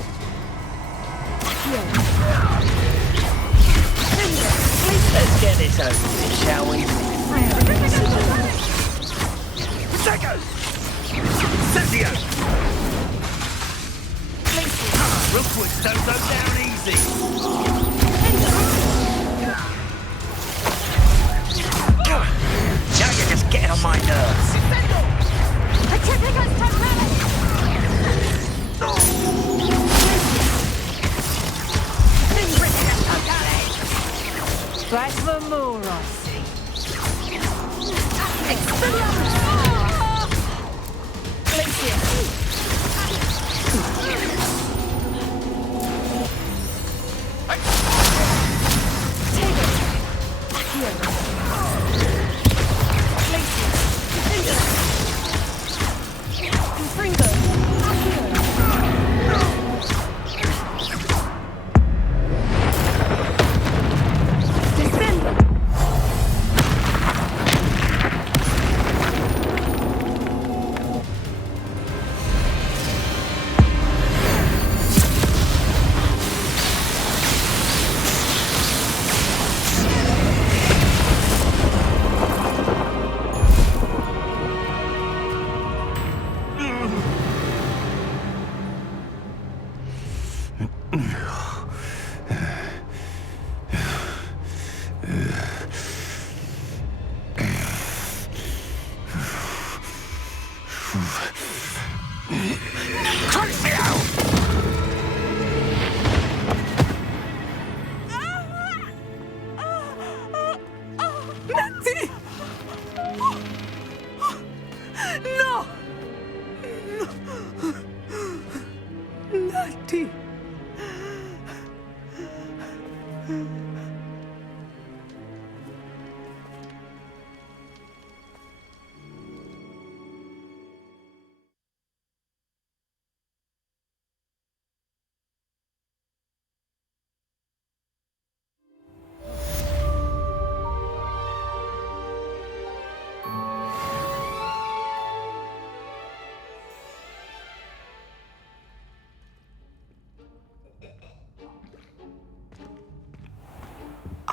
Let's get this over with, shall we? Second! Cynthia! Rookwood don't go down easy! Now you're just getting on my nerves. Back for more, I see.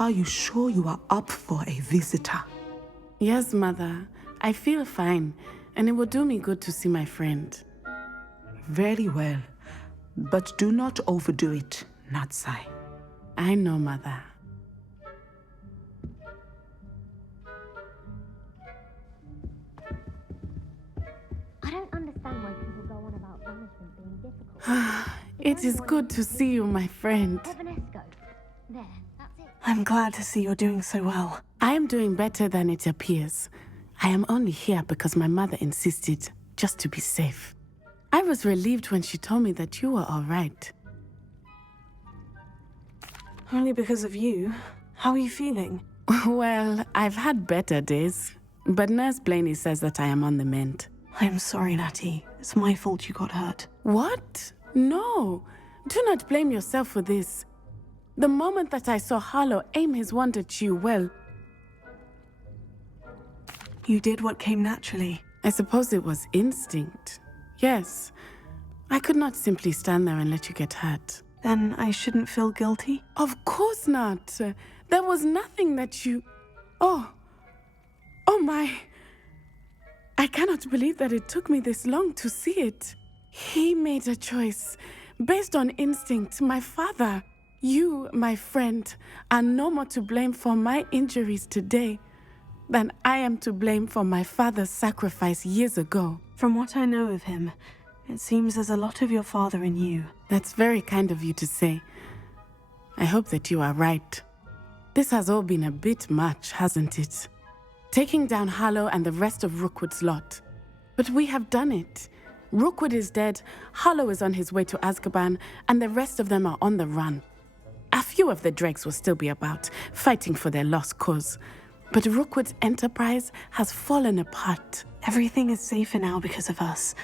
Are you sure you are up for a visitor? Yes, Mother. I feel fine, and it will do me good to see my friend. Very well. But do not overdo it, Natsai. I know, Mother. I don't understand why people go on about banishment being difficult. It is good to see you, my friend. Evanesco. There, that's it. I'm glad to see you're doing so well. I am doing better than it appears. I am only here because my mother insisted, just to be safe. I was relieved when she told me that you were all right. Only because of you. How are you feeling? Well, I've had better days, but Nurse Blaney says that I am on the mend. I'm sorry, Natty. It's my fault you got hurt. What? No. Do not blame yourself for this. The moment that I saw Harlow aim his wand at you, well... You did what came naturally. I suppose it was instinct. Yes. I could not simply stand there and let you get hurt. Then I shouldn't feel guilty? Of course not. There was nothing that you... Oh my... I cannot believe that it took me this long to see it. He made a choice based on instinct. My father, you, my friend, are no more to blame for my injuries today than I am to blame for my father's sacrifice years ago. From what I know of him, it seems there's a lot of your father in you. That's very kind of you to say. I hope that you are right. This has all been a bit much, hasn't it? Taking down Harlow and the rest of Rookwood's lot. But we have done it. Rookwood is dead, Harlow is on his way to Azkaban, and the rest of them are on the run. A few of the dregs will still be about, fighting for their lost cause. But Rookwood's enterprise has fallen apart. Everything is safer now because of us.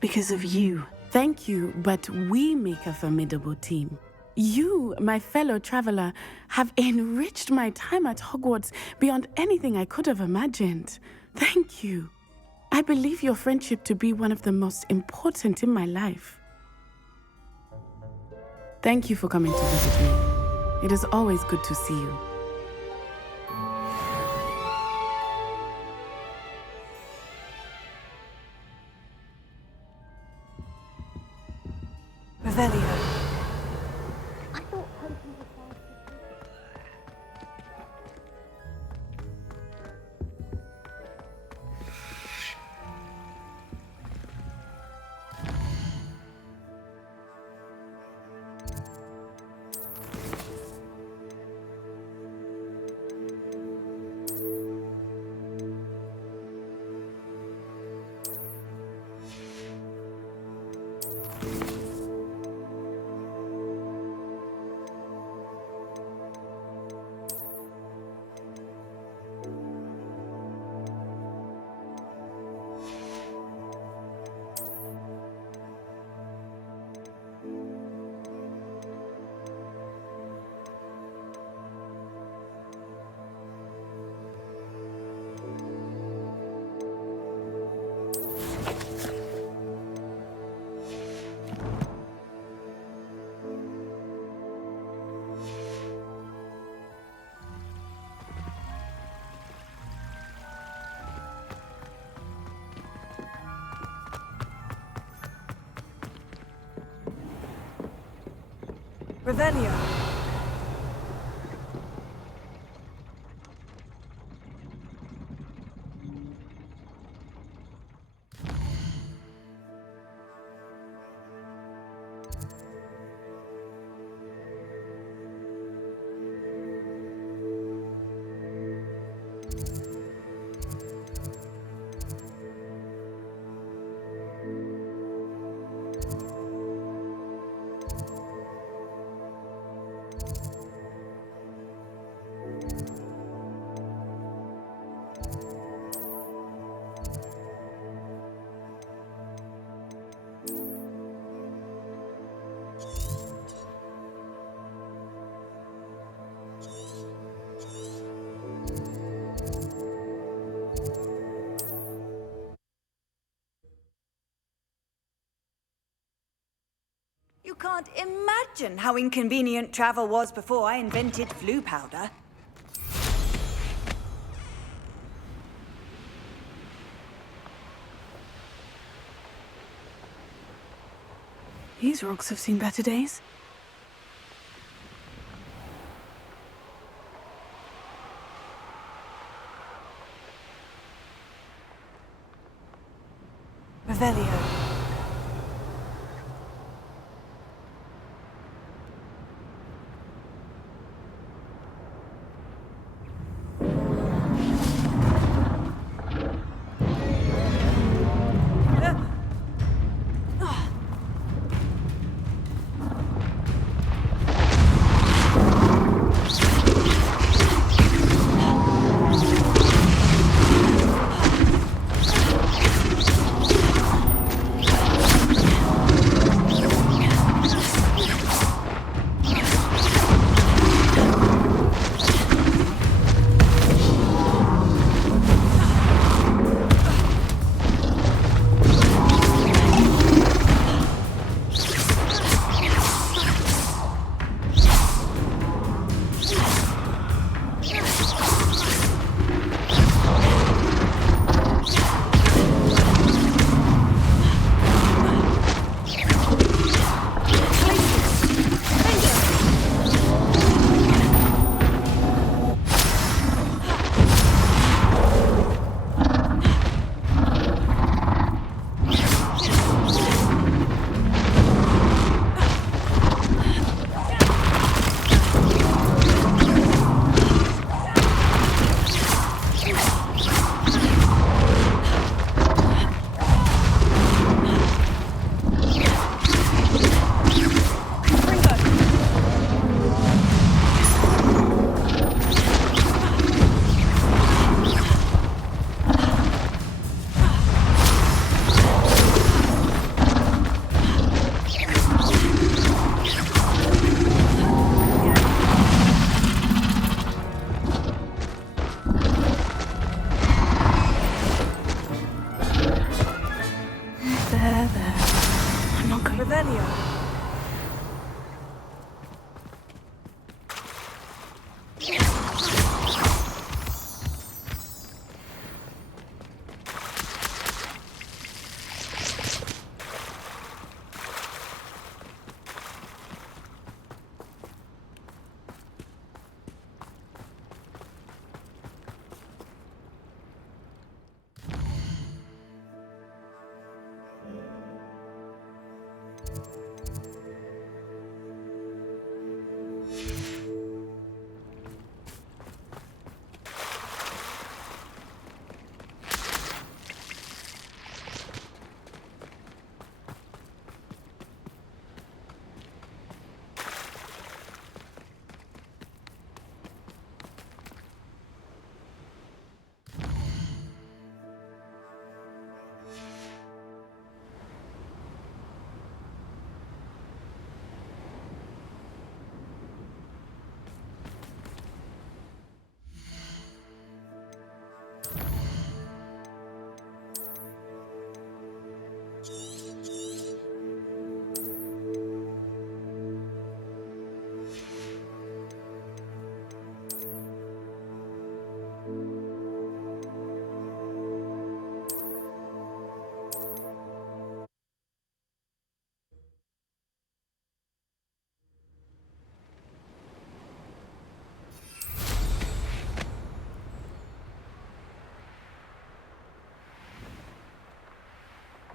Because of you. Thank you, but we make a formidable team. You, my fellow traveler, have enriched my time at Hogwarts beyond anything I could have imagined. Thank you. I believe your friendship to be one of the most important in my life. Thank you for coming to visit me. It is always good to see you. Revelio. I thought potions were fast. Revelio. You can't imagine how inconvenient travel was before I invented flu powder. These rocks have seen better days. Revelio.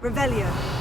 Revelio.